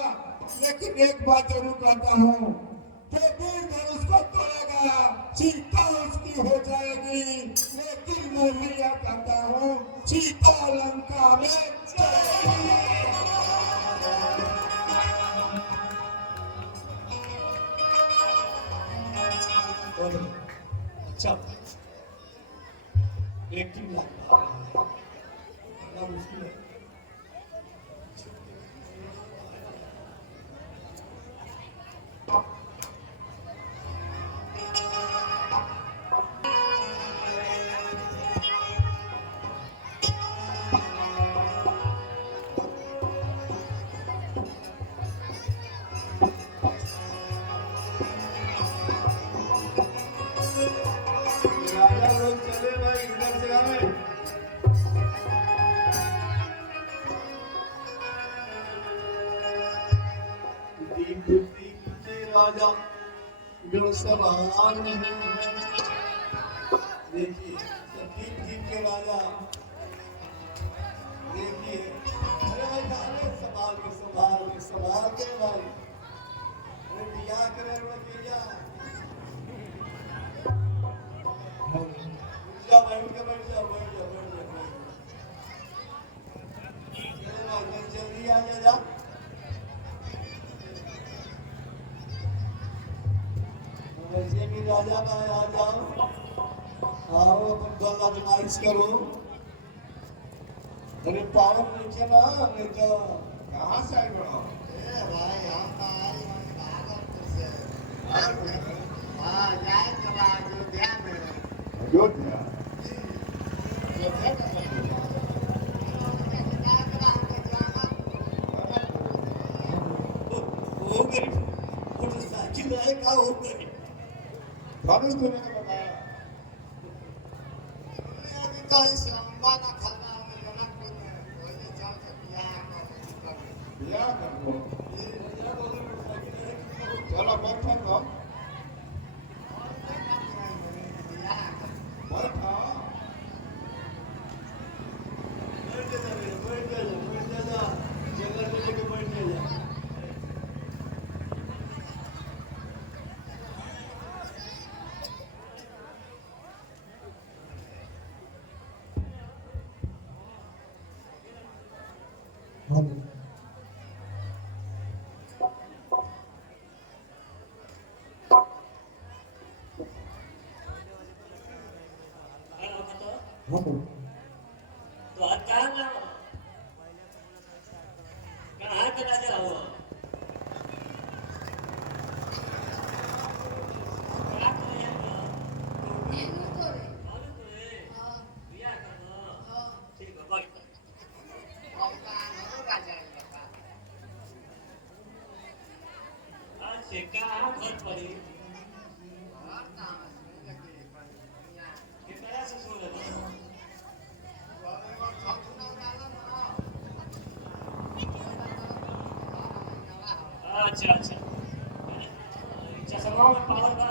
लेकिन एक बात जरूर कहता हूँ, जो वीर धनुष को तोड़ेगा सीता उसकी हो जाएगी। लेकिन मैं भी यह कहता हूँ, सीता लंका में जाएगी। अच्छा लेकिन बड़ा मुश्किल है। राजा लोग चले भाई इधर से आवे। दीप दीप से राजा जो सवार में है। देखिए दीप दीप के राजा, देखिए अरे भाई अरे संभाल के भाई, अरे बिया करे भैया बैठ जाओ। जल्दी आ जा। वैसे भी राजा का आ जाओ, आओ अपन गला आइस करो। अरे पावन नीचे ना, नहीं तो कहाँ से आए हो? ए भाई, हम तो आए हैं भागलपुर से। हाँ, जाए के बाद अयोध्या में। अयोध्या अयोध्या का हो गई मोटरसाइकिल आए का हो गई। धनुष तोड़ने का बताया। अभी कहीं से अंबाला खलना में जनकपुर में वही चल के बियाह कर बिया कर लो। चलो बैठो तो बैठो। बैठ जा जगह पे लेके बैठ जा। तो अचानक कहाँ चला जाओ? क्या करे जाओ? मालूम करे? बिया करना? ठीक है, बैठ। अच्छे कहाँ घर पड़ी? कितना से सुन रहे हो? अच्छा चश्मा में पावर बा।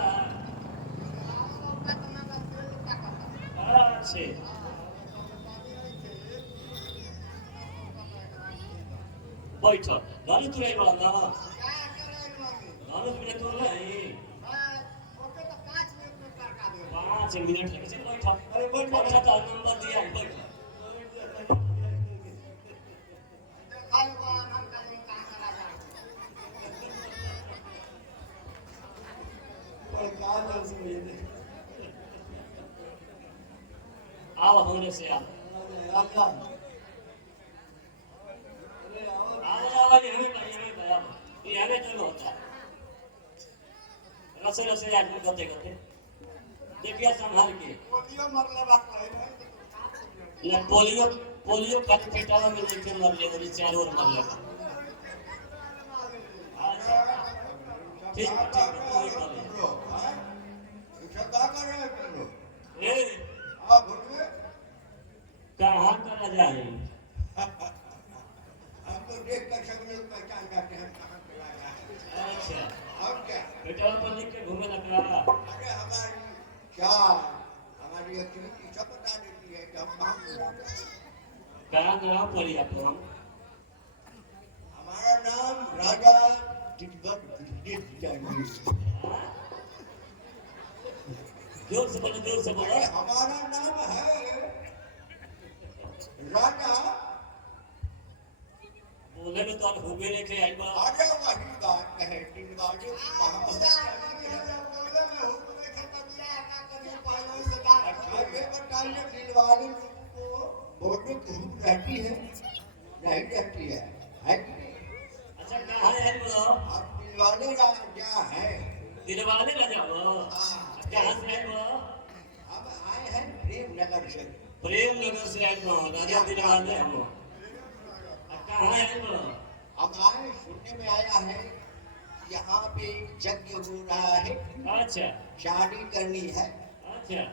अच्छे बैठ धनुष तुरे वाला ना क्या करे लोगे धनुष बिना तुर नहीं ओके तो 5 मिनट में काटा दे 5 मिनट लगे चल बैठ अरे बैठ जा। अच्छा तो नंबर दिया है बैठ भगवान हम कहीं कहां करा जाए पर काल दर्श में ये आओ होने से आओ आजा आओ यहीं पे ये हमें चलो होता है रसे रसे आज गते गते देखिए संभाल के पोलियो मरले बात कहे न पोलियो पोलियो का पेटावा में लेके मर ले और चार और मर ले ठीक है ठीक है कोई बात नहीं क्या कर रहे हैं तुम लोग ए हां बोलिए कहाँ करा जाए हमको देख कर सब लोग पहचान जाते हैं कहां पे आया है अच्छा और क्या पेटावा पर लेके घूमे लगा अरे हमारी क्या हमारी एक्टिविटी सब बता देती है कि हम कहां कहाँ कहाँ पड़ी आप हम हमारा नाम राजा दिग्गज दिग्गज जोर से बोलो अरे हमारा नाम है राजा बोले में तो हो गए लेके आई बा आगे वही बात है दिग्गज ये बताइए दिलवाले को बोलने की भूख रहती है नहीं रहती है कि नहीं? अच्छा कहाँ है बोलो आप दिलवाले राजा है दिलवाले राजा हो कहाँ से है बोलो अब आए हैं प्रेमनगर से प्रेम नगर से आए बोलो राजा दिलवाले हम कहाँ है बोलो अब आए सुनने में आया है यहाँ पे यज्ञ हो रहा है अच्छा शादी करनी है अच्छा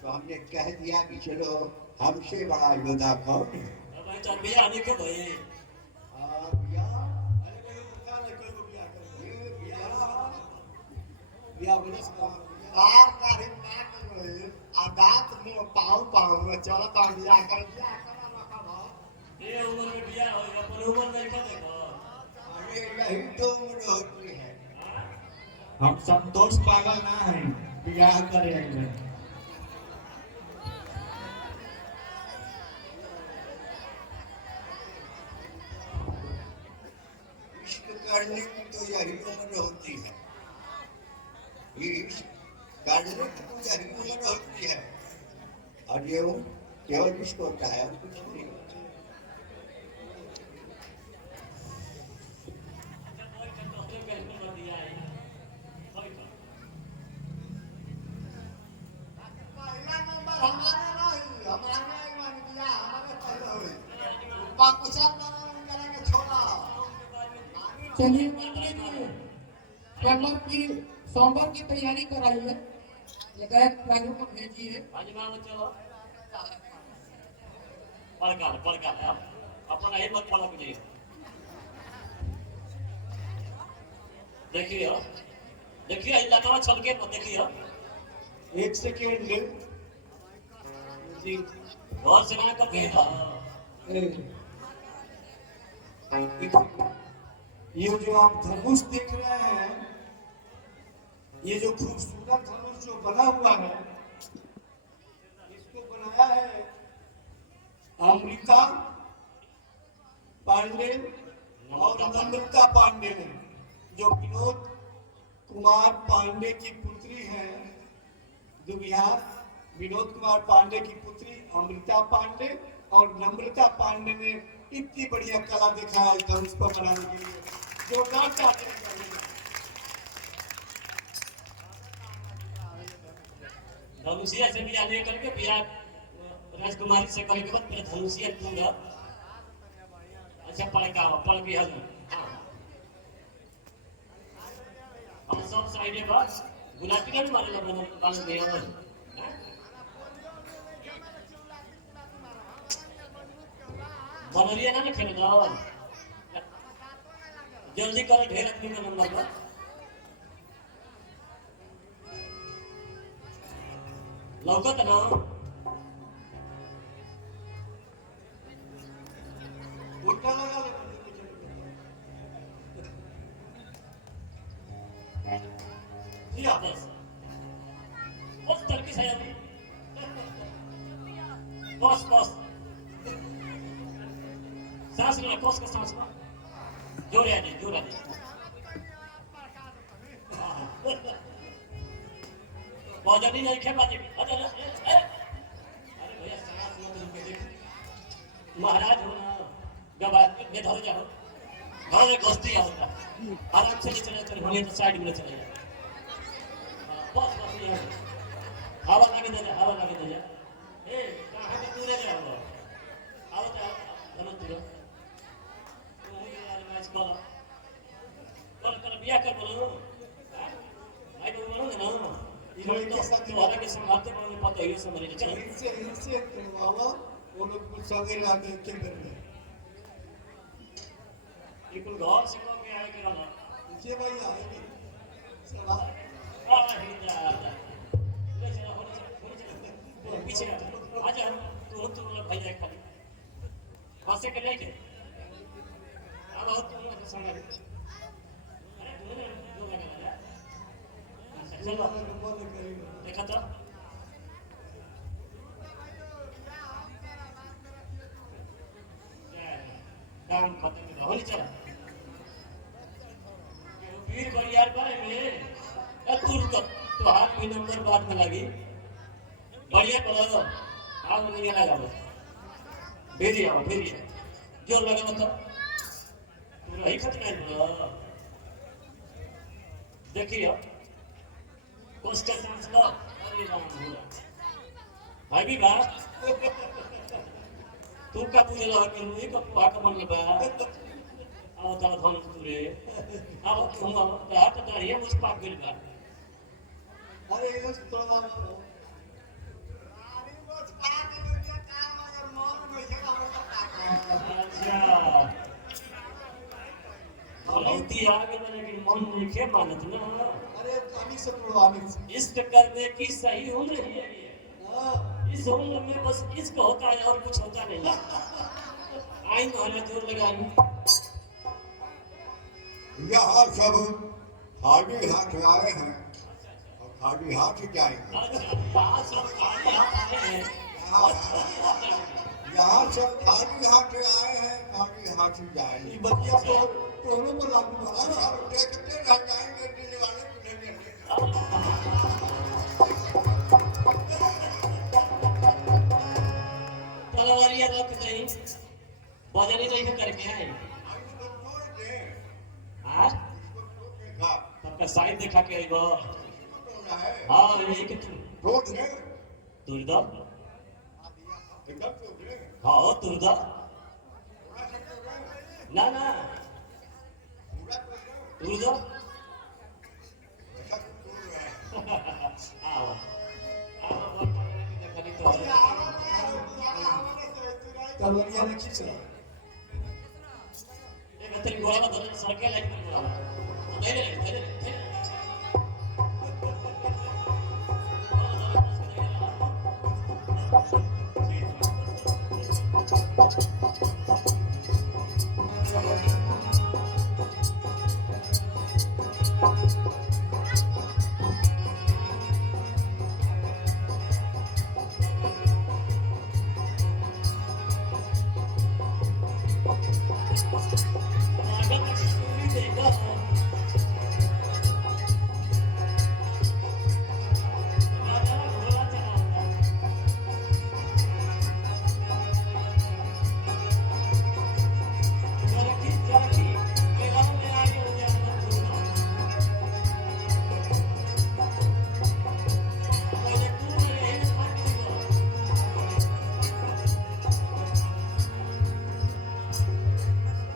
तो हमने कह दिया कि चलो हमसे बड़ा योद्धा कौन है? अब आई तो बिया नहीं के भाई भैया अरे कोई बुला ले कोई को बिया कर ये भैया बिया बोले से बार का रे ना कर आदात में पाऊ में चलता बिया कर रखा भाव ये उम्र में बिया हो अपन उम्र नहीं का देखो अरे यही तो उम्र होती है हम संतोष पागल ना हैं बियाह करेंगे इश्क करने की तो यही उम्र होती है ये इश्क करने की तो यही उम्र होती है और ये केवल इश्क होता है और कुछ नहीं होता अच्छा बोल के तो अपने कैसे कर दिया है कोई का पहला नंबर हमारा नहीं हमारा ही मान दिया हमारे पहले हुए पाकिस्तान में करेंगे छोड़ा चलिए मंत्री जी सोमवार की सोमवार की तैयारी कराइए लेकर राजू को भेजिए आज मान चलो पड़का अपना ही मत पड़क नहीं देखिए देखिए इलाका छलके तो देखिए एक सेकेंड जी घर से ना करके ये जो आप धनुष देख रहे हैं ये जो खूबसूरत धनुष जो बना हुआ है इसको बनाया है अमृता पांडे और नम्रता पांडे ने जो विनोद कुमार पांडे की पुत्री है जो बिहार विनोद कुमार पांडे की पुत्री अमृता पांडे और नम्रता पांडे ने इतनी बढ़िया कला दिखाया है धनुष को बनाने के लिए जोरदार तालियां बजाइए। धनुषिया से बिया ले करके बिया राजकुमारी से कहे के बाद फिर धनुषिया दूंगा अच्छा पढ़ भी हल हम सब साइडे बस गुलाटी का भी मारे लगा बाल में और बनरिया ना खेल दो जल्दी करो ढेर आदमी का नंबर पर लौकत ना उल्टा लगा ले दिया बस बस तड़के से आया बस सांस लेना कस के सांस लो जोर आ दे बहुत जल्दी नहीं खेल बाजी अरे भैया सांस मत रुके देख महाराज हो ना जब आदमी बेधर जाओ घर में घुसती होता आराम से चले होने तो साइड में चले जाओ बस ये हवा लगे दे जा ए कहां के दूर जाओ आओ तो चलो दूर तुम यार मैच कल बिया कर बोलो भाई बोलो ना ये तो सब तुम्हारा के संभालते पड़ोगे पता है ये सब मेरे चलो इनसे करवावा वो लोग कुछ सवेरे आके के कर ले ये कुल घर से लोग आए के रहा के भाई आए चला आ ही जा ले चलो होने पीछे आ जा तू भाई जाए खाली पासे के लेके अब बहुत तुम लोग संग अरे तुम लोग लगा चलो बंद करेगा देखा तो काम खत्म होली चला वीर बरियार बारे में तुरंत तो हाथ में नंबर बाद में लगी बढ़िया बोलो आओ नहीं लगा बस भेजिए आओ जोर लगा मतलब पूरा ही खत्म नहीं बोलो देखिए उसके सांस लो अरे राम बोला भाई भी बात तू का पूजे ला के मुझे का पुआ का मन लगा आओ ताला धन तुरे आओ तुम आओ तो दाढ़ी मुझ पाक गिर गया अरे ये थोड़ा अच्छा गलती आ गई मैंने कि मन नहीं मानत ना अरे आमी से थोड़ा आमी इष्ट करने की सही उम्र है ये हां इस उम्र में बस इश्क होता है और कुछ होता नहीं आई मोहल्ला जोर लगाई यहाँ सब खाली हाथ आए हैं और खाली हाथ जाएंगे। अच्छा आज सब खाली हाथ आए हैं यहाँ सब खाली हाथ आए हैं, खाली हाथ जाएंगे। ये बतिया तो दोनों पर लागू और होगा सब देखते रह जाएंगे दिल वाले तुम्हें तलवारियां रख गई बदली नहीं करके आए हाँ तब साइड दिखा के आइबो हाँ यही कि तुरदा हाँ तुरदा ना तुरदा आओ देखा नहीं तो तलवारिया ने खींचा एक तेरी गोला धर सरके लाइन पर गोला धैर्य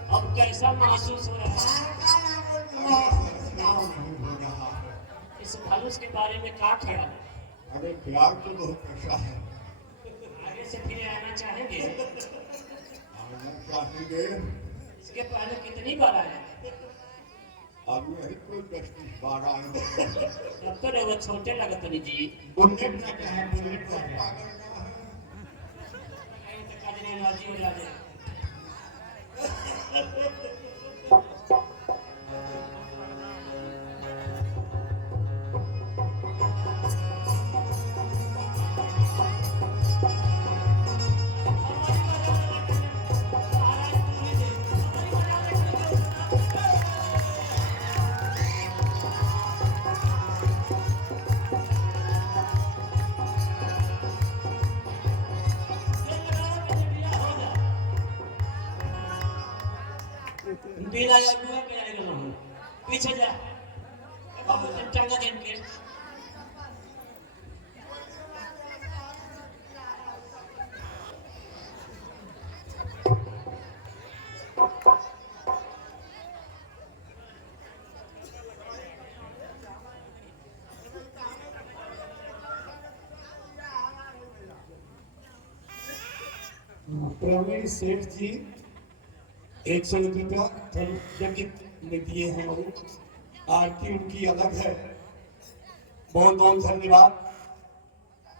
अब कैसा महसूस हो रहा है इस धनुष के बारे में क्या ख्याल है अरे प्यार तो बहुत अच्छा है, आगे से फिर आना चाहेंगे आना चाहिए। इसके पहले कितनी बार आए अब यही कोई 10-12 आए तब तो वो छोटे लगत नहीं जी बुलेट ना कहे बुलेट का कहीं तक आज नहीं राजी हो जाए बिना या कुएं पे आएगा लोग पीछे जा बाबू चंगा दिन के प्रवीण सेठ जी 100 रुपया में दिए हैं वो आरती उनकी अलग है। बहुत बहुत धन्यवाद,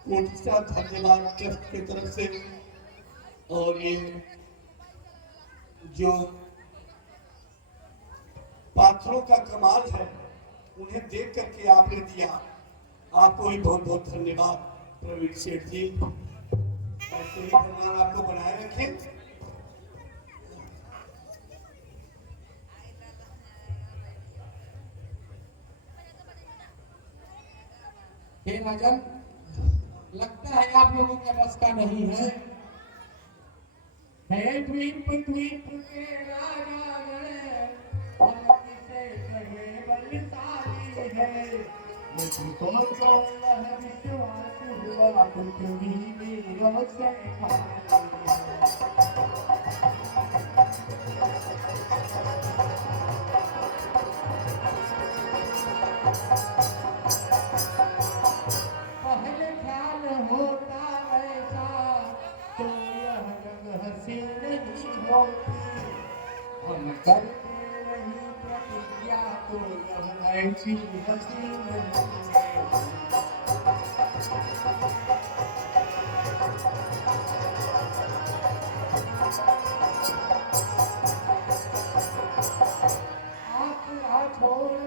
कोटि सा धन्यवाद ट्रस्ट की तरफ से। और ये जो पात्रों का कमाल है उन्हें देख करके आपने दिया, आपको भी बहुत बहुत धन्यवाद प्रवीण सेठ जी। ऐसे ही भगवान आपको बनाए रखे। हे राजन, लगता है आप लोगों के बस का नहीं है। हे द्वीप द्वीप के राजा गण और किसे कहे बलशाली है, मुझको तो यह विश्वास हुआ पृथ्वी में से पहले ख्याल होता ऐसा तो यह जग हसीन नहीं होती, हम करते नहीं प्रतिज्ञा तो यह ऐसी हसीन नहीं होती। आसरा छोड़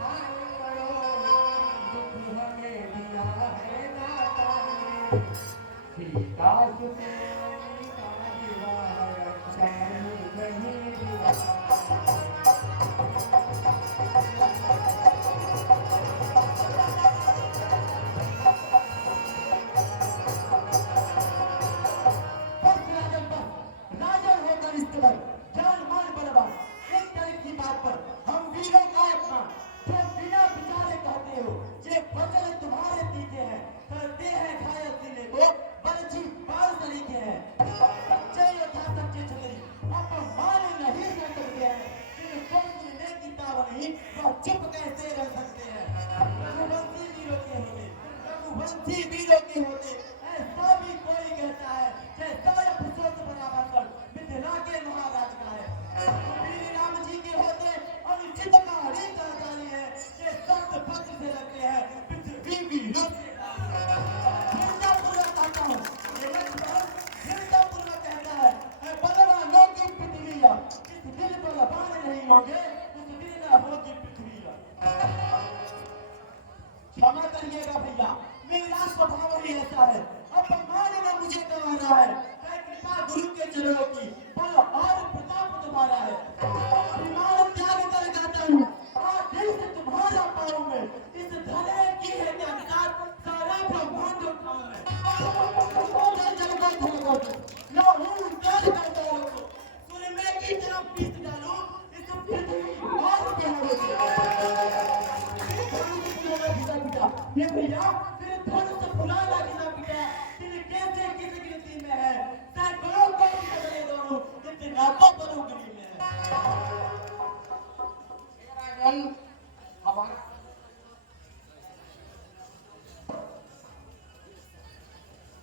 हाय करो, दुख हमें दिया है दाता ने, सीता सुते का दिया है अच्छा नहीं दिया। राजन होकर इस तरह जान मान बर्बाद, एक तरह की बात पर हम वीरों का अपना जो बिना विचारे कहते हो, ये फसल तुम्हारे पीछे है, करते हैं घायल दिले को बरछी बाल तरीके हैं। जय योद्धा सच्चे छतरी अपमान नहीं कर सकते हैं, फिर कौन ने की तावनी वह चुप कैसे रह सकते हैं। रघुवंशी वीरों के होते, रघुवंशी वीरों के होते ऐसा भी कोई कहता है जैसा अफसोस बराबर कर मिथिला के महाराज का है। श्री राम जी के होते अनुचित कहानी कहतानी है, ये सत्य पक्ष से रखते हैं पृथ्वी वीरों से। मिर्जापुर कहता हूँ, मिर्जापुर कहता है बलवानों की पृथ्वी, इस दिल बलवान नहीं होंगे उस दिल न होगी पृथ्वी। क्षमा करिएगा भैया, मेरा स्वभाव ही ऐसा है, अपमान में मुझे गंवाना है। मैं कृपा गुरु के चरणों की बल और प्रताप तुम्हारा है, विमान त्याग कर गाता हूँ और दिल से तुम्हारा पाऊं मैं। इस धने की है क्या किताब, सारा ब्रह्मांड उठाऊं मैं। लहू जल करता रहूं, सुरमे की तरफ पीस डालूं इस पृथ्वी और प्यारे ये भैया फिर धनुष फुलाना गिना पिया, फिर कैसे किस गिनती में है, सैकड़ों को बदले दोनों इतना तो बड़ों गिरी में है।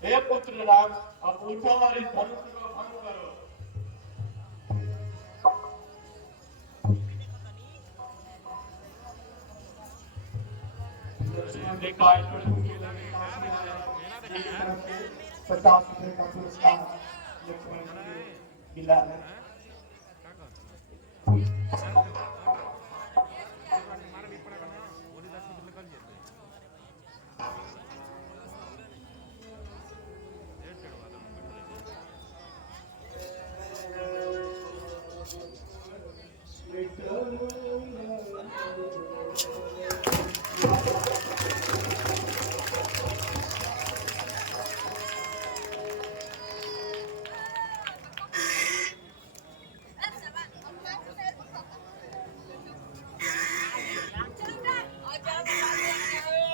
हे पुत्र राम, अब उठो और इस धनुष को भंग करो। विकास की 50 रुपये का पुरस्कार लक्ष्मण जी को मिला है।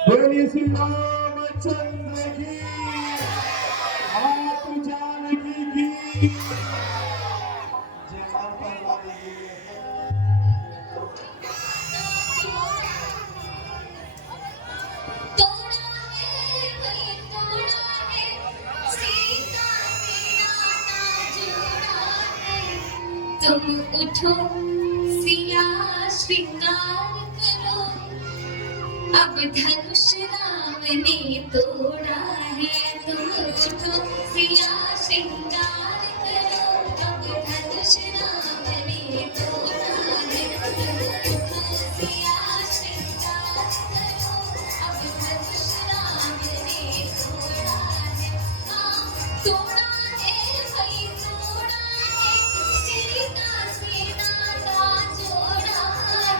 बोलिए श्री रामचंद्र की, आप जानकी की। जय माता दी। तुम उठो सिया श्रृंगार करो, अब धनुष राम ने तोड़ा है। तुम उठो सिया श्रृंगार करो, अब धनुष राम ने तोड़ा है। तुम उठो सिया श्रृंगार करो, अब धनुष राम ने तोड़ा है। हाँ तोड़ा है भाई तोड़ा है, सीता से नाता जोड़ा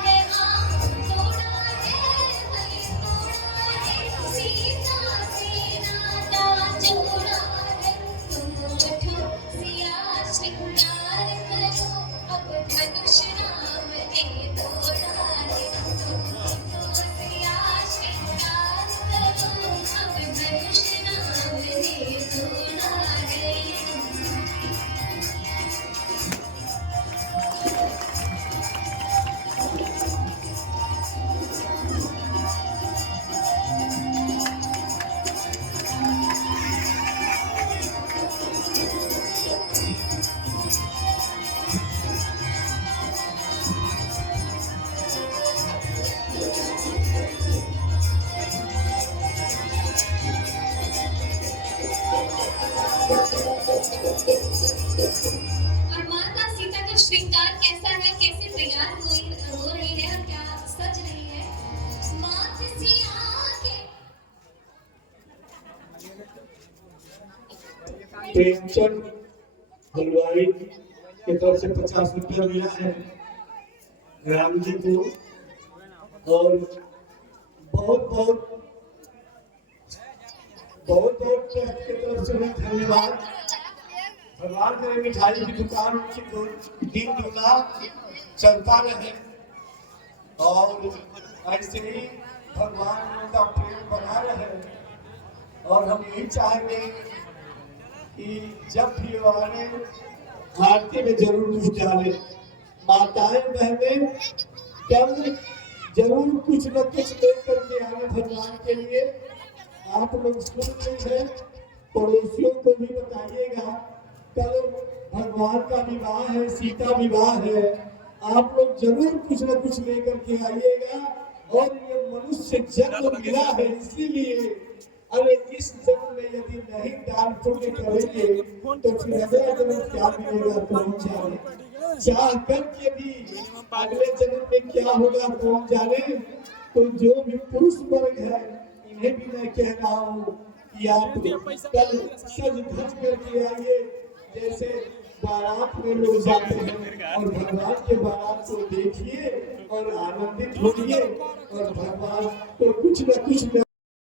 है। हाँ तोड़ा है भाई तोड़ा है, सीता से नाता जोड़ा है। तुम उठो सिया श्रृंगार करो, अब धनुष राम ने तोड़ा है। तुम उठो सिया श्रृंगार करो, अब धनुष राम ने तोड़ा है। और माता सीता का श्रृंगार कैसा है, कैसे तैयार हो रही है और क्या सज रही है। मात सिया के प्रेमचंद हलवाई की तरफ से 50 रुपया मिला है राम जी को, और बहुत बहुत ट्रस्ट की तरफ से भी धन्यवाद। भगवान करे मिठाई की दुकान की दिन दुना चलता रहे, और ऐसे ही भगवान उनका प्रेम बना रहे। और हम यही चाहेंगे कि जब भी वो आने आरती में जरूर कुछ डाले। माताएं बहनें कल जरूर कुछ न कुछ लेकर के आए भगवान के लिए। आप लोग सुन रहे हैं, पड़ोसियों को भी बताइएगा, कल भगवान का विवाह है, सीता विवाह है। आप लोग जरूर कुछ न कुछ लेकर के आइएगा। और ये मनुष्य जन्म मिला है इसीलिए, अरे इस जन्म में यदि नहीं दान पुण्य करेंगे तो फिर अगला जन्म क्या मिलेगा कौन जाने। चाह करके भी अगले जन्म में क्या होगा कौन जाने। तो जो भी पुरुष वर्ग है इन्हें भी मैं कह रहा हूँ कि आप कल सज धज करके आइए, जैसे बारात में लोग जाते हैं, और भगवान के बारात को देखिए और आनंदित होइए, और भगवान को कुछ न कुछ